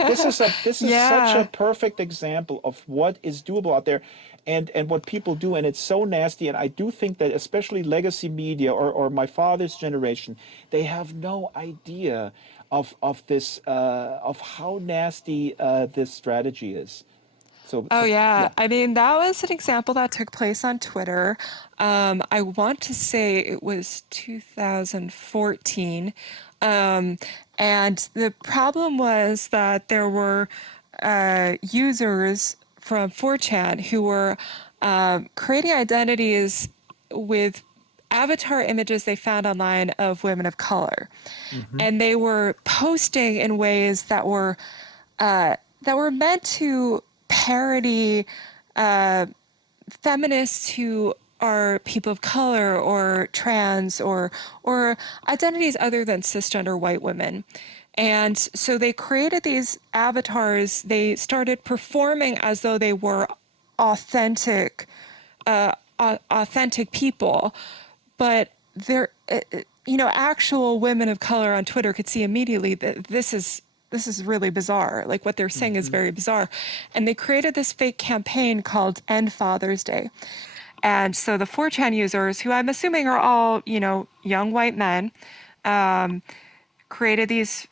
This is such a perfect example of what is doable out there. And what people do, and it's so nasty. And I do think that especially legacy media or my father's generation, they have no idea of this of how nasty this strategy is. Oh yeah. I mean that was an example that took place on Twitter. I want to say it was 2014, and the problem was that there were users from 4chan who were creating identities with avatar images they found online of women of color, and they were posting in ways that were meant to parody feminists who are people of color or trans or identities other than cisgender white women. And so they created these avatars. They started performing as though they were authentic, authentic people, but they're, actual women of color on Twitter could see immediately that this is really bizarre. Like what they're saying is very bizarre. And they created this fake campaign called End Father's Day. And so the 4chan users, who I'm assuming are all, young white men, created these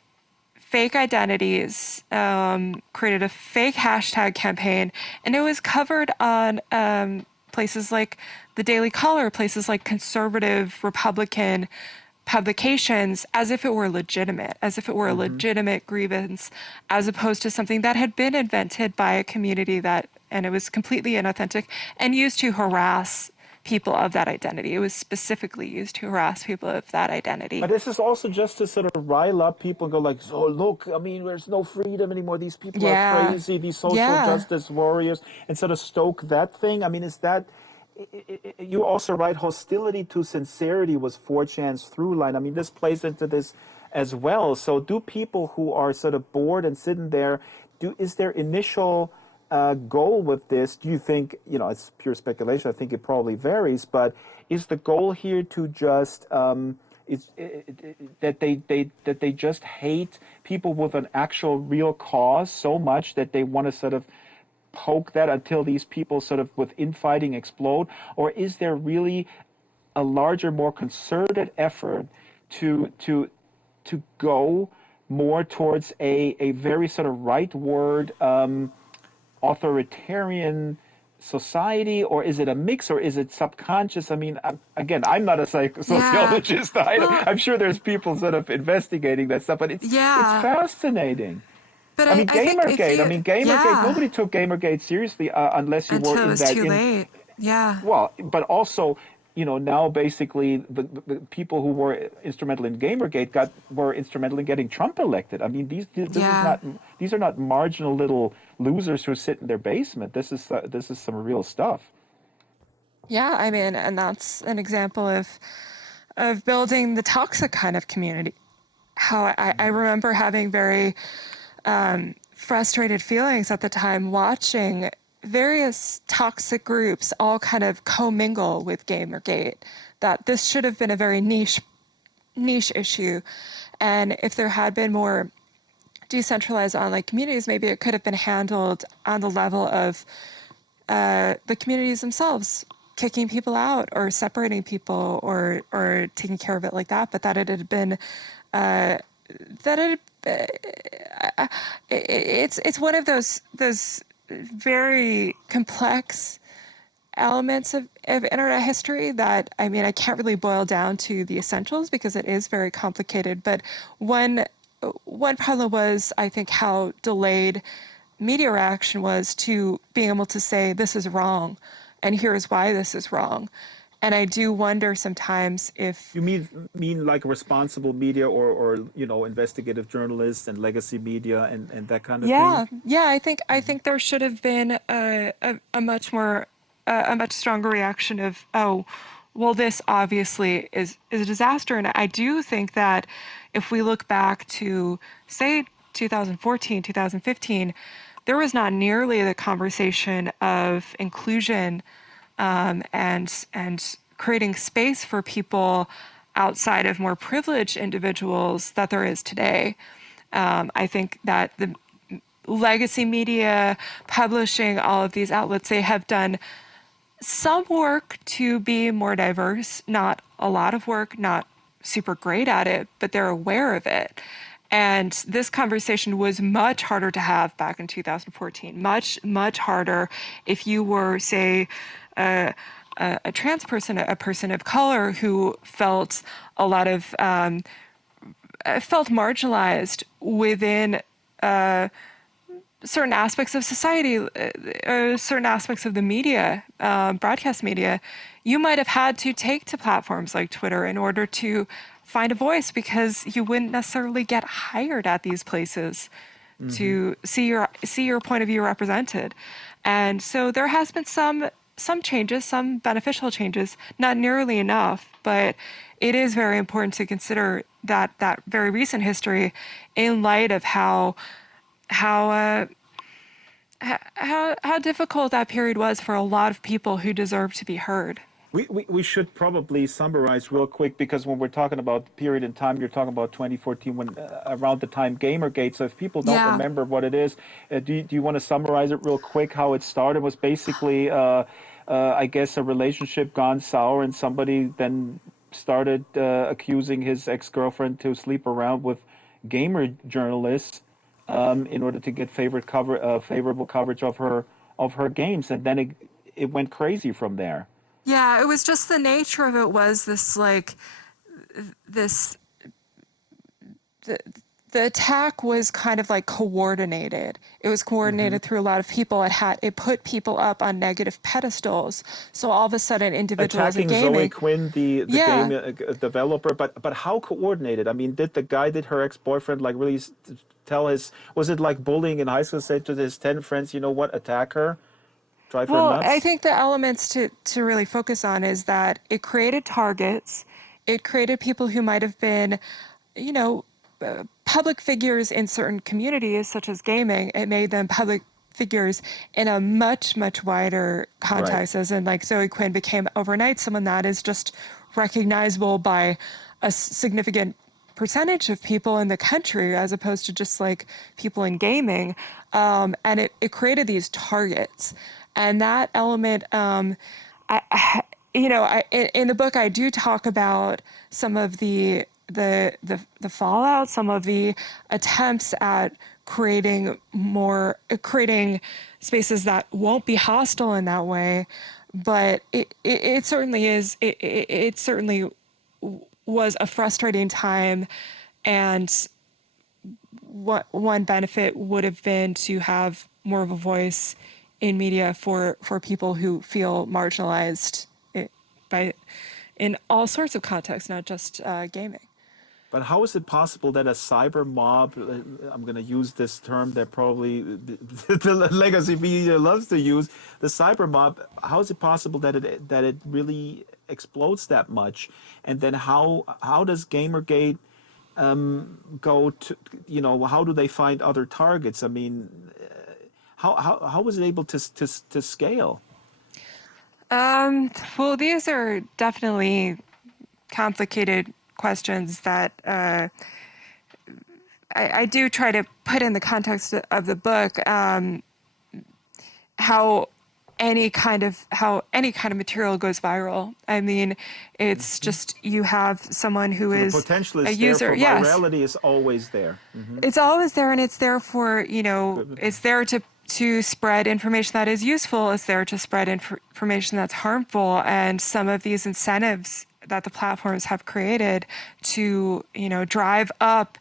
fake identities, created a fake hashtag campaign, and it was covered on places like the Daily Caller, places like conservative Republican publications, as if it were legitimate, as if it were a legitimate grievance, as opposed to something that had been invented by a community and it was completely inauthentic and used to harass people of that identity. It was specifically used to harass people of that identity. But this is also just to sort of rile up people and go like, oh, look, I mean, there's no freedom anymore. These people are crazy, these social justice warriors, and sort of stoke that thing. I mean, is that... You also write hostility to sincerity was 4chan's through line. I mean, this plays into this as well. So do people who are sort of bored and sitting there, is their initial goal with this, do you think, it's pure speculation, I think it probably varies, but is the goal here to just, that they just hate people with an actual real cause so much that they want to sort of poke that until these people sort of with infighting explode? Or is there really a larger, more concerted effort to go more towards a very sort of rightward authoritarian society, or is it a mix, or is it subconscious? I mean, again, I'm not a sociologist. I'm sure there's people sort of investigating that stuff, but it's fascinating. But I mean, Gamergate. Yeah. Nobody took Gamergate seriously unless you Until were in it was that. too late. Yeah. Well, but also, now basically the people who were instrumental in Gamergate were instrumental in getting Trump elected. I mean, these are not marginal little losers who sit in their basement. This is some real stuff. Yeah, I mean, and that's an example of building the toxic kind of community. How I remember having very frustrated feelings at the time watching various toxic groups all kind of commingle with Gamergate, that this should have been a very niche issue. And if there had been more decentralized online communities, maybe it could have been handled on the level of the communities themselves, kicking people out or separating people or taking care of it like that. But that it had been it's one of those very complex elements of internet history that, I mean, I can't really boil down to the essentials because it is very complicated. But one problem was, I think, how delayed media reaction was to being able to say this is wrong and here's why this is wrong. And I do wonder sometimes if you mean like responsible media or investigative journalists and legacy media and that kind of thing. Yeah. I think there should have been a much stronger reaction of, oh, well, this obviously is a disaster. And I do think that if we look back to, say, 2014, 2015, there was not nearly the conversation of inclusion and creating space for people outside of more privileged individuals that there is today. I think that the legacy media, publishing, all of these outlets, they have done some work to be more diverse, not a lot of work, not super great at it, but they're aware of it. And this conversation was much harder to have back in 2014, much, much harder if you were, say, a trans person, a person of color who felt a lot of, felt marginalized within certain aspects of society, certain aspects of the media, broadcast media, you might have had to take to platforms like Twitter in order to find a voice, because you wouldn't necessarily get hired at these places to see your point of view represented. And so there has been some changes, some beneficial changes, not nearly enough, but it is very important to consider that very recent history in light of how difficult that period was for a lot of people who deserve to be heard. We should probably summarize real quick, because when we're talking about the period in time, you're talking about 2014, when around the time Gamergate. So if people don't Yeah. remember what it is, do you want to summarize it real quick? How it started was basically, I guess, a relationship gone sour, and somebody then started accusing his ex-girlfriend to sleep around with gamer journalists in order to get favorable coverage of her games, and then it went crazy from there. Yeah, it was just the nature of it was this like this the attack was kind of like coordinated. It was coordinated through a lot of people. It put people up on negative pedestals. So all of a sudden, individuals in Attacking gaming. Zoe Quinn, the Yeah. game developer, but how coordinated? I mean, did her ex-boyfriend like really tell was it like bullying in high school? Say to his 10 friends, you know what, attack her, drive her Well, nuts. I think the elements to really focus on is that it created targets. It created people who might have been, you know, public figures in certain communities, such as gaming. It made them public figures in a much, much wider context, as in like Zoe Quinn became overnight someone that is just recognizable by a significant percentage of people in the country, as opposed to just like people in gaming. And it created these targets. And that element, in the book, I do talk about some of the fallout, some of the attempts at creating spaces that won't be hostile in that way. But it certainly is. It certainly was a frustrating time, and one benefit would have been to have more of a voice in media for people who feel marginalized in all sorts of contexts, not just gaming. But how is it possible that a cyber mob, I'm going to use this term that probably the legacy media loves to use, the cyber mob, how is it possible that it really explodes that much? And then how does Gamergate go to, how do they find other targets? I mean, how was it able to scale? Well, these are definitely complicated questions that I do try to put in the context of the book. How any kind of material goes viral. I mean, it's just you have someone who is the potential is a user. There for Yes, virality is always there. it's always there, and it's there for it's there to spread information that is useful. It's there to spread information that's harmful, and some of these incentives that the platforms have created to drive up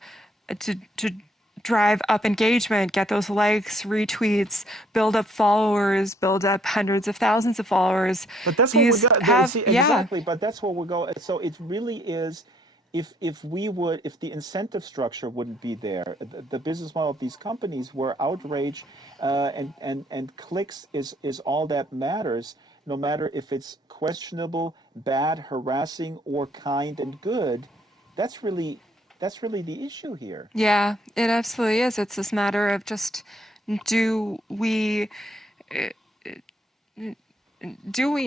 engagement, get those likes, retweets, build up followers, build up hundreds of thousands of followers. But that's what we got. Exactly. But that's what we go. So it really is. If the incentive structure wouldn't be there, the business model of these companies, where outrage and clicks is all that matters, no matter if it's questionable, bad, harassing, or kind and good, that's really the issue here. Yeah, it absolutely is. It's this matter of just do we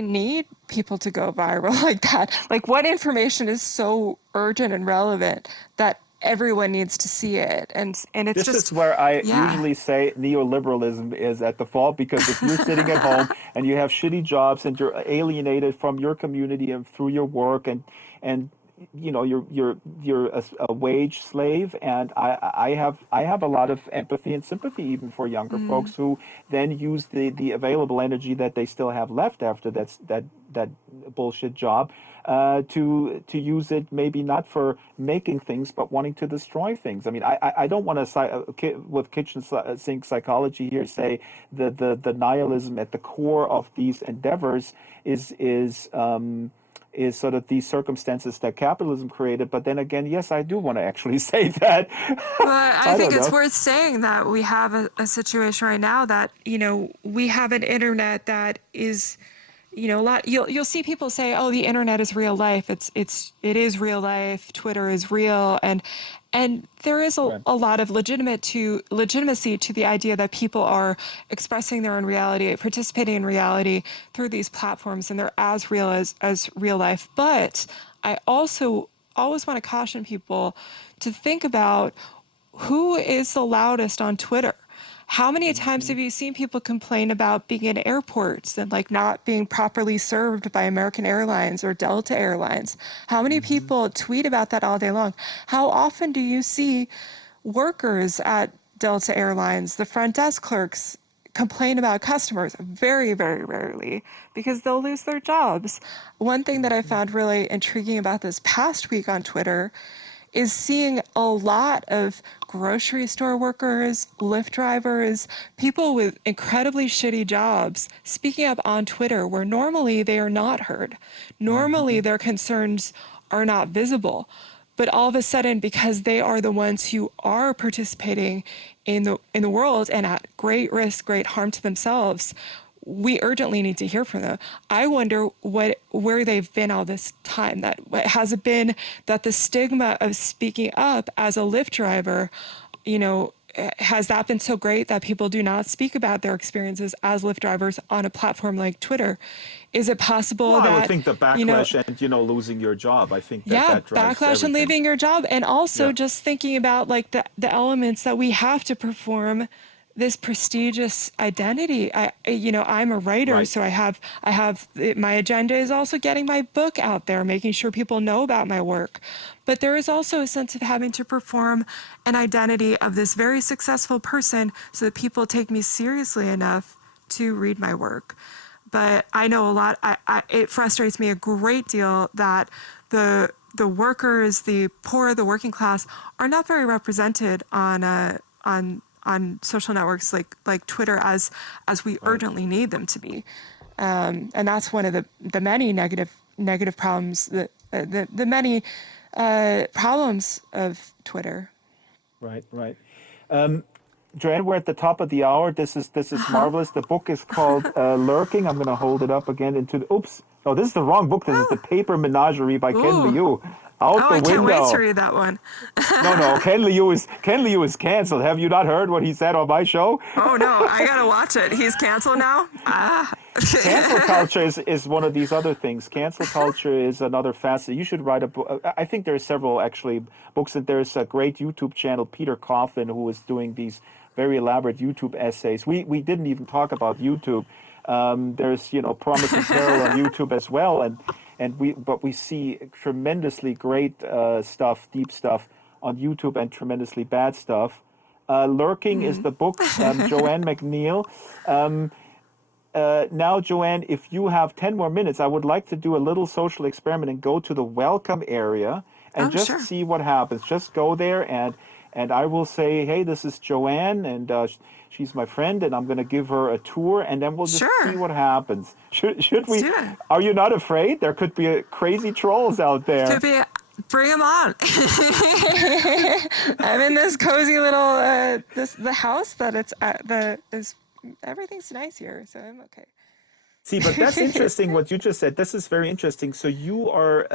need people to go viral like that? Like, what information is so urgent and relevant that everyone needs to see it? And it's This just is where I usually say neoliberalism is at the fault, because if you're sitting at home and you have shitty jobs and you're alienated from your community and through your work, and you're a wage slave, and I have a lot of empathy and sympathy even for younger folks who then use the available energy that they still have left after that bullshit job, to use it maybe not for making things but wanting to destroy things. I mean, I don't want to with kitchen sink psychology here say the nihilism at the core of these endeavors is sort of these circumstances that capitalism created. But then again, yes, I do want to actually say that. Well, I think don't it's know. worth saying that we have a situation right now that, we have an internet that is, a lot. You'll see people say, "Oh, the internet is real life. It is real life. Twitter is real," and there is Right. a lot of legitimacy to the idea that people are expressing their own reality, participating in reality through these platforms, and they're as real as real life. But I also always want to caution people to think about who is the loudest on Twitter. How many times have you seen people complain about being in airports and like not being properly served by American Airlines or Delta Airlines? How many people tweet about that all day long? How often do you see workers at Delta Airlines, the front desk clerks, complain about customers? Very, very rarely, because they'll lose their jobs. One thing that I found really intriguing about this past week on Twitter is seeing a lot of grocery store workers, Lyft drivers, people with incredibly shitty jobs speaking up on Twitter where normally they are not heard. Normally their concerns are not visible. But all of a sudden, because they are the ones who are participating in the world and at great risk, great harm to themselves, we urgently need to hear from them. I wonder where they've been all this time. Has it been that the stigma of speaking up as a Lyft driver, has that been so great that people do not speak about their experiences as Lyft drivers on a platform like Twitter? Is it possible that I would think the backlash and losing your job. I think that drives backlash everything. and leaving your job, and also just thinking about like the elements that we have to perform this prestigious identity. I'm a writer, Right. so I have my agenda is also getting my book out there, making sure people know about my work. But there is also a sense of having to perform an identity of this very successful person so that people take me seriously enough to read my work. But I know a lot. It frustrates me a great deal that the workers, the poor, the working class, are not very represented on social networks like Twitter as we urgently need them to be, and that's one of the many negative problems, the many problems of Twitter. Right. Joanne, we're at the top of the hour. This is marvelous. The book is called Lurking. I'm going to hold it up again into the. Oops. No, this is the wrong book. This is The Paper Menagerie by Ken Liu. Out the I window. can't wait to read that one. No. Ken Liu is canceled. Have you not heard what he said on my show? Oh no, I gotta watch it. He's canceled now? Cancel culture is one of these other things. Cancel culture is another facet. You should write a book. I think there are several actually books, and there's a great YouTube channel, Peter Coffin, who is doing these very elaborate YouTube essays. We didn't even talk about YouTube. There's Promise and Peril on YouTube as well, but we see tremendously great stuff, deep stuff on YouTube, and tremendously bad stuff. Lurking is the book, Joanne McNeil. Now, Joanne, if you have 10 more minutes, I would like to do a little social experiment and go to the welcome area and sure. see what happens. Just go there and I will say, hey, this is Joanne, and she's my friend, and I'm going to give her a tour, and then we'll just see what happens. Should we? do it. Are you not afraid? There could be crazy trolls out there. Could be. Bring them on. I'm in this cozy little the house that everything's nice here, so I'm okay. See, but that's interesting what you just said. This is very interesting. So you are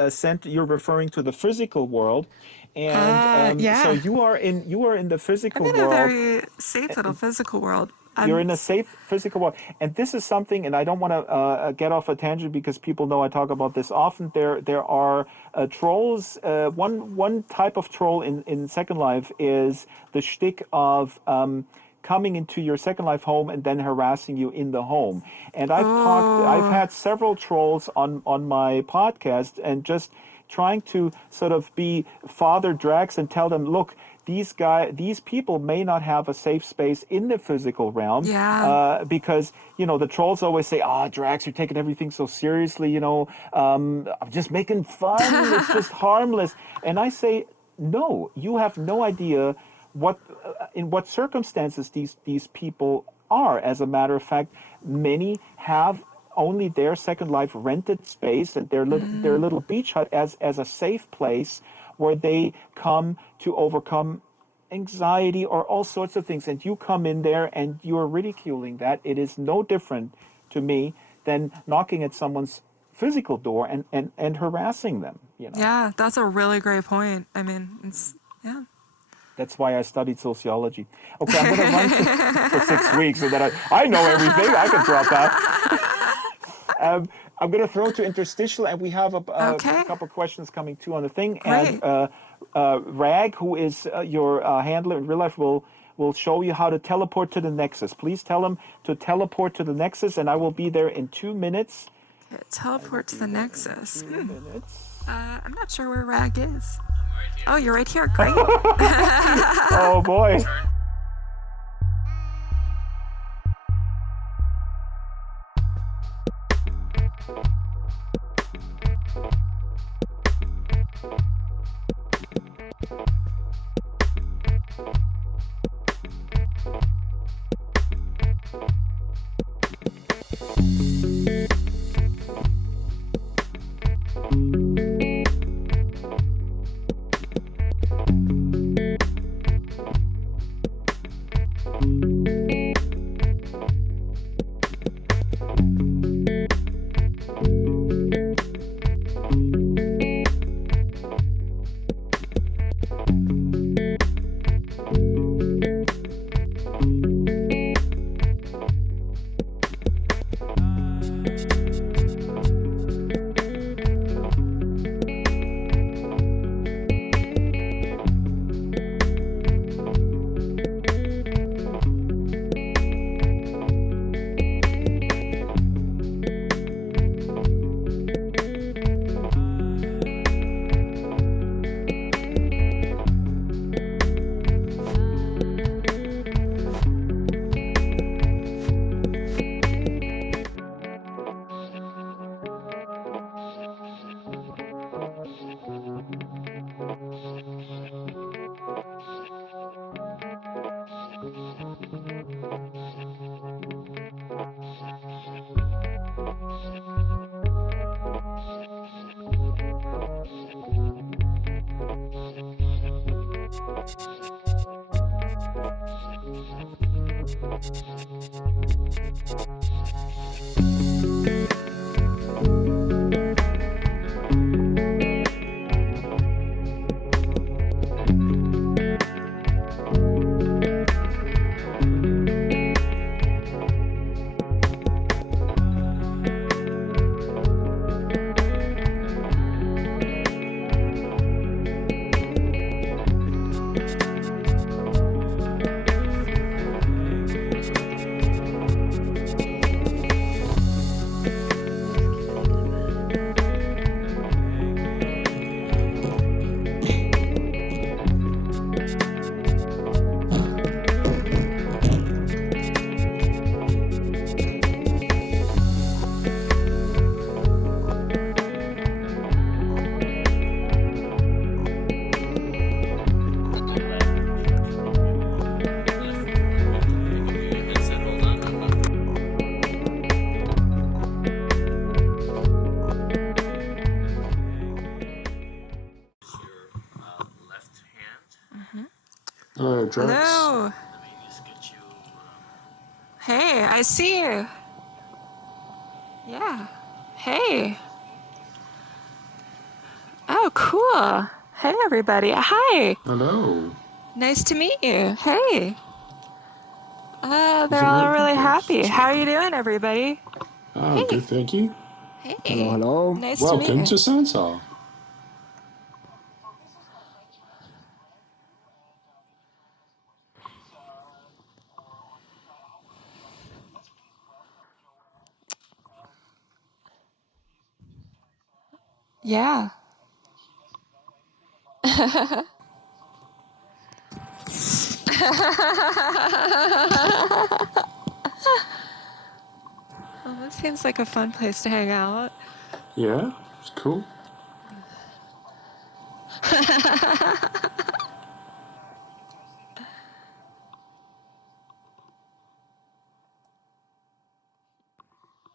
you're referring to the physical world, and so you are in the physical I'm in world. a very safe little physical world. You're in a safe physical world, and this is something. And I don't want to get off a tangent because people know I talk about this often. There are trolls. One type of troll in Second Life is the shtick of coming into your Second Life home and then harassing you in the home. And I've had several trolls on my podcast and just trying to sort of be Father Drax and tell them, look, these people may not have a safe space in the physical realm, Yeah. because the trolls always say, Drax, you're taking everything so seriously, I'm just making fun, it's just harmless. And I say, no, you have no idea in what circumstances these people are. As a matter of fact, many have only their Second Life rented space and their little beach hut as a safe place where they come to overcome anxiety or all sorts of things. And you come in there and you're ridiculing that. It is no different to me than knocking at someone's physical door and harassing them. Yeah, that's a really great point. I mean, yeah. That's why I studied sociology. Okay, I'm going to run for 6 weeks so that I know everything. I can drop out. I'm going to throw to interstitial, and we have a couple questions coming too on the thing. Great. And Rag, who is your handler in real life, will show you how to teleport to the Nexus. Please tell him to teleport to the Nexus, and I will be there in 2 minutes. Okay, teleport to the Nexus. 2 minutes. I'm not sure where Rag is. I'm right here. Oh, you're right here. Great. Oh boy. Drax. Hello. Let me just get you. Hey, I see you. Yeah. Hey. Oh, cool. Hey, everybody. Hi. Hello. Nice to meet you. Hey. They're Is it all right? really Yes. happy. How are you doing, everybody? Hey. Good, thank you. Hey. Hello. Nice to meet Welcome you. to Sansa. Yeah. Well, this seems like a fun place to hang out. Yeah, it's cool.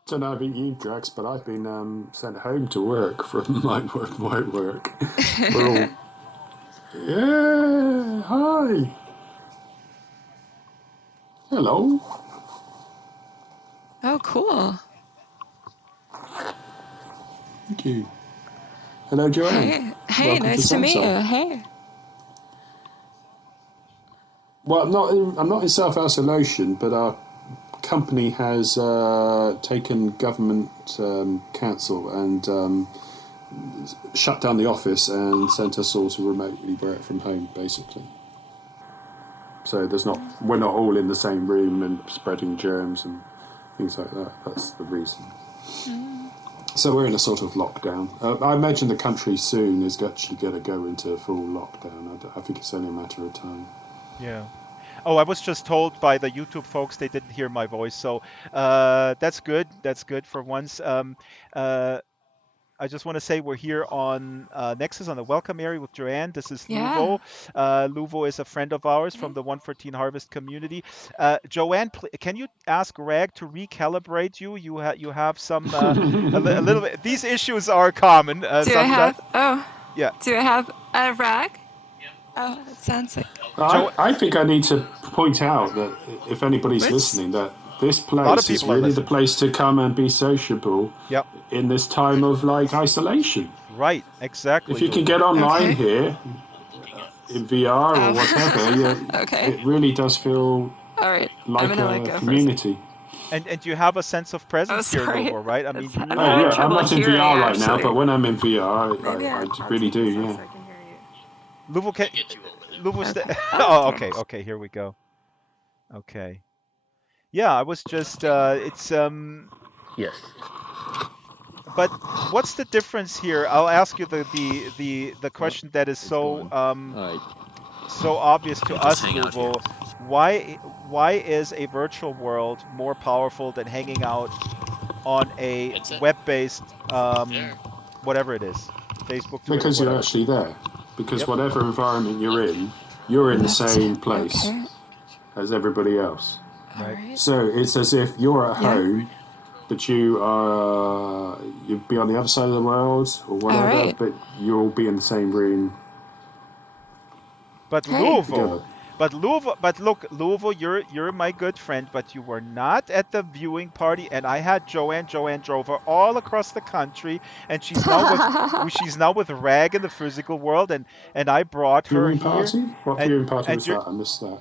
Don't know about you, Drax, but I've been sent home to work from my work. We're all, yeah, hi, hello. Oh, cool. Thank you. Hello, Joanne. Hey, Welcome nice to meet you. Samsung. Hey. Well, I'm not in self-isolation, but our company has taken government council and shut down the office and sent us all to remotely work from home, basically. So we're not all in the same room and spreading germs and things like that. That's the reason. So we're in a sort of lockdown. I imagine the country soon is actually going to go into full lockdown. I think it's only a matter of time. Yeah. Oh, I was just told by the YouTube folks they didn't hear my voice, so that's good. That's good for once. I just want to say we're here on Nexus on the welcome area with Joanne. This is Yeah. Luvo. Luvo is a friend of ours from the 114 Harvest community. Joanne, can you ask Rag to recalibrate you? You have some a little bit. These issues are common. Do I have? Oh. Yeah. Do I have a rag? Oh, it sounds like. I think I need to point out that if anybody's listening, that this place is really the place to come and be sociable in this time of like isolation. Right, exactly. If you can get online here in VR or whatever, it really does feel like a community. And you have a sense of presence here, Luvo, right? I mean, I'm not in VR right now, but when I'm in VR, I really do, yeah. Luvo, okay, here we go. Okay. Yeah, I was just, it's, Yes. But what's the difference here? I'll ask you the question that is so obvious to us, Luvo. Why is a virtual world more powerful than hanging out on a web-based, whatever it is, Facebook, Twitter, because you're actually there. Because whatever environment you're in the same place as everybody else. Right. So it's as if you're at home, but you'd be on the other side of the world or whatever, but you'll be in the same room. But Luvo, look, Luvo, you're my good friend, but you were not at the viewing party, and I had Joanne. Joanne drove her all across the country, and she's now with Rag in the physical world, and I brought her viewing here. Party? What viewing party was that? I missed that.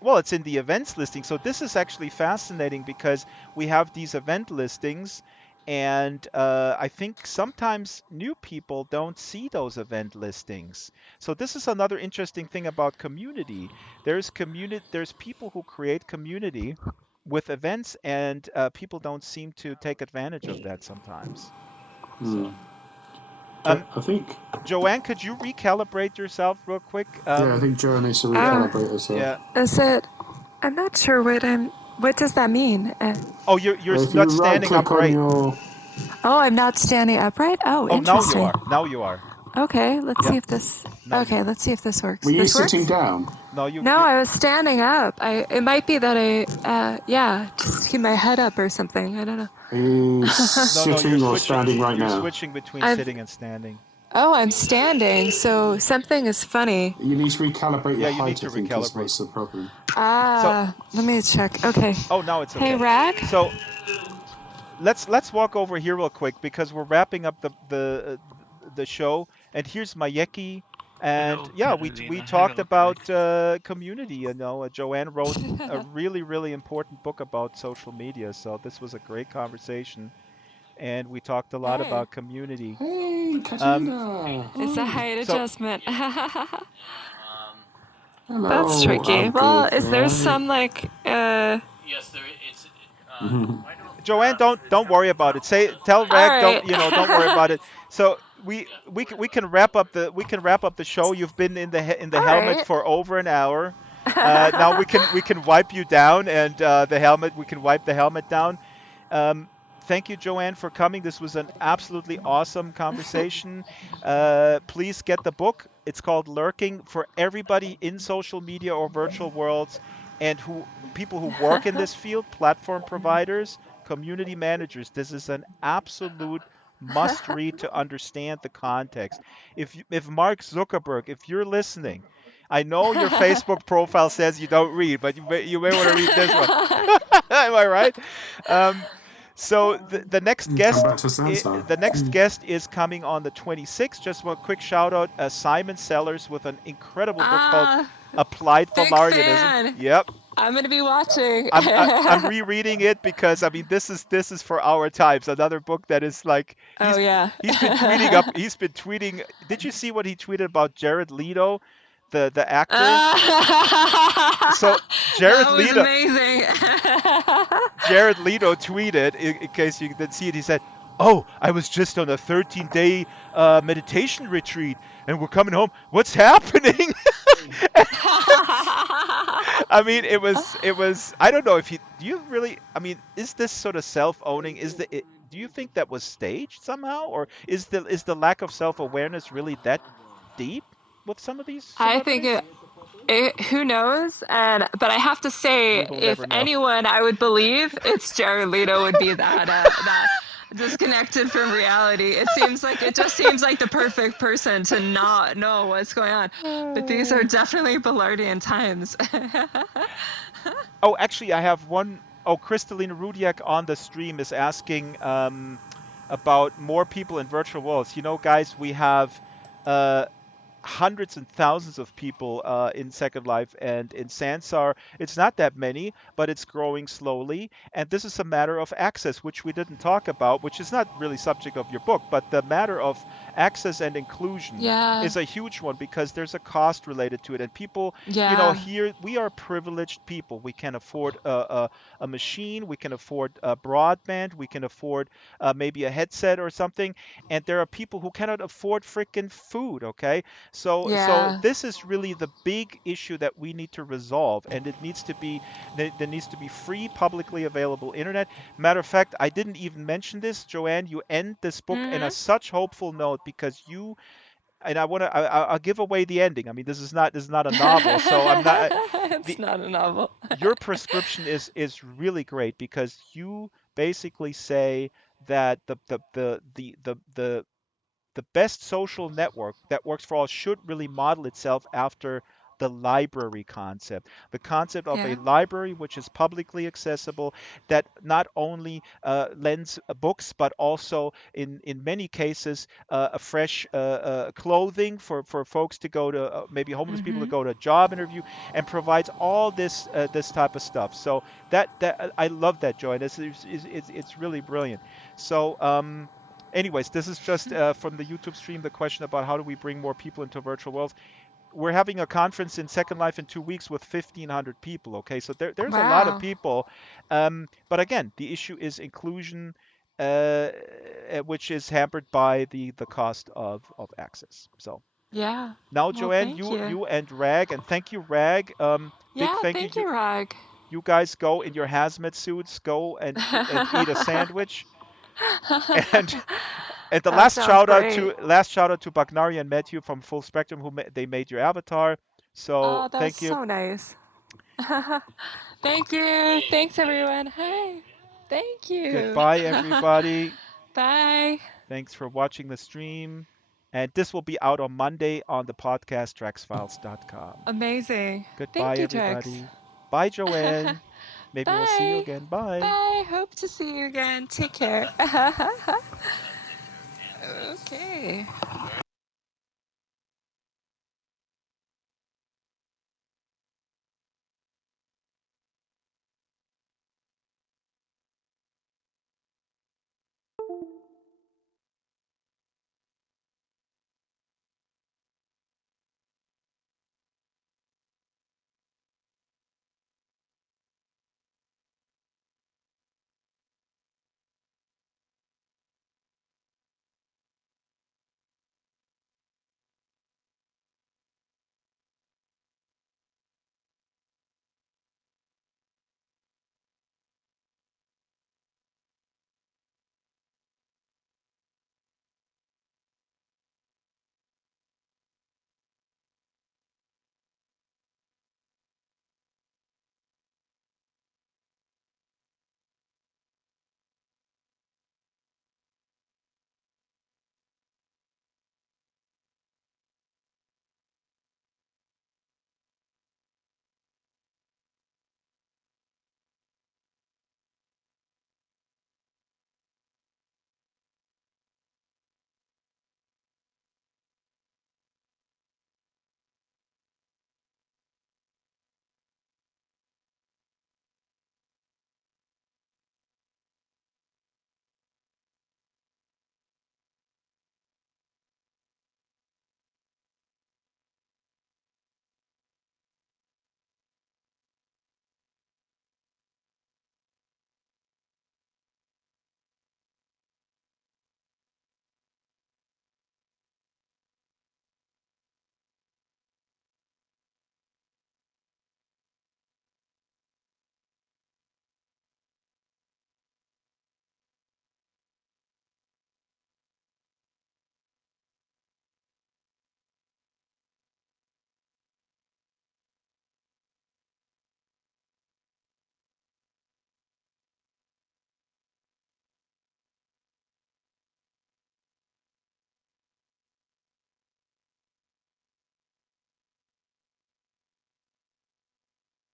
Well, it's in the events listing. So this is actually fascinating because we have these event listings, and I think sometimes new people don't see those event listings. So this is another interesting thing about community. There's people who create community with events, and people don't seem to take advantage of that sometimes. So. I think. Joanne, could you recalibrate yourself real quick? I think Joanne needs to recalibrate herself. Yeah. Is it? I'm not sure what does that mean? You're not standing upright. I'm not standing upright. Oh, interesting. Now you are. Okay, let's see if this. Let's see if this works. Were you this sitting works? down? No, I was standing up. It might be that I just keep my head up or something. I don't know. Are you sitting or standing right now? You're switching between sitting and standing. Oh, I'm standing, so something is funny. You need to recalibrate your height, you need to I think, recalibrate. is the problem. Let me check. Okay. Oh, now it's okay. Hey, Rag? So, let's walk over here real quick because we're wrapping up the show, and here's Mayeki, and we talked about community. You know, Joanne wrote a really, really important book about social media, so this was a great conversation. And we talked a lot about community. Hey, Katrina! It's a height adjustment. Hello, That's tricky. Well, is there some Yes, there is. Joanne, don't worry about it. Tell Rag, don't worry about it. So we can wrap up the show. You've been in the helmet for over an hour. Now we can wipe you down, and the helmet, we can wipe the helmet down. Um, Thank you, Joanne, for coming. This was an absolutely awesome conversation. Please get the book. It's called Lurking, for everybody in social media or virtual worlds, and who people who work in this field, platform providers, community managers. This is an absolute must read to understand the context. If Mark Zuckerberg, if you're listening, I know your Facebook profile says you don't read, but you may want to read this one. Am I right? Um, so the next Come guest, back to Sansa. the next guest is coming on the 26th. Just one quick shout out, Simon Sellers with an incredible book called Ah, Applied big Polarianism. fan. Yep. I'm gonna be watching. I'm rereading it because I mean this is for our times. Another book that is like Oh yeah. he's been tweeting. Did you see what he tweeted about Jared Leto, the actor? So That was amazing. Jared Leto tweeted, in case you didn't see it, he said, "Oh, I was just on a 13-day meditation retreat, and we're coming home. What's happening?" I mean, it was. I don't know if he. Do you really? I mean, is this sort of self-owning? Do you think that was staged somehow, or is the lack of self-awareness really that deep with some of these I think celebrities? who knows? But I have to say, We will if never know. anyone I would believe, it's Jared Leto would be that disconnected from reality. It just seems like the perfect person to not know what's going on. But these are definitely Ballardian times. Oh, actually, I have one. Oh, Kristalina Rudiak on the stream is asking about more people in virtual worlds. You know, guys, we have uh, hundreds and thousands of people in Second Life, and in Sansar it's not that many, but it's growing slowly, and this is a matter of access, which we didn't talk about, which is not really subject of your book, but the matter of access and inclusion Yeah. is a huge one because there's a cost related to it, and people, Yeah. here we are privileged people. We can afford a machine, we can afford broadband, we can afford maybe a headset or something, and there are people who cannot afford freaking food, okay? So Yeah. this is really the big issue that we need to resolve, and there needs to be free, publicly available internet. Matter of fact, I didn't even mention this, Joanne. You end this book in a Hmm. such hopeful note because you and I want to. I'll give away the ending. I mean, this is not a novel, so I'm not It's the not a novel. your prescription is really great because you basically say that the best social network that works for all should really model itself after the library concept. The concept of a Yeah. library which is publicly accessible, that not only lends books, but also, in many cases, a fresh clothing for folks to go to, maybe homeless people to Hmm. go to a job interview, and provides all this type of stuff. So that I love that, Joy. It's really brilliant. So anyways, this is just from the YouTube stream, the question about how do we bring more people into virtual worlds. We're having a conference in Second Life in 2 weeks with 1,500 people. Okay, so there's a lot of Wow. people. But again, the issue is inclusion, which is hampered by the cost of access. So Yeah. now, Well, Joanne, thank you you. you and Rag, and thank you, Rag. Big Yeah, thank you. thank you, Rag. You guys go in your hazmat suits, go and eat a sandwich, and and the That sounds great. last shout out to Bagnari and Matthew from Full Spectrum, they made your avatar. So Oh, that's thank you. so nice. Thank you. Thanks, everyone. Hi. Thank you. Goodbye, everybody. Bye. Thanks for watching the stream. And this will be out on Monday on the podcast draxfiles.com. Amazing. Goodbye, Thank you, Drax. everybody. Bye, Joanne. Maybe we'll see you Bye. again. Bye. Bye. Hope to see you again. Take care. Okay.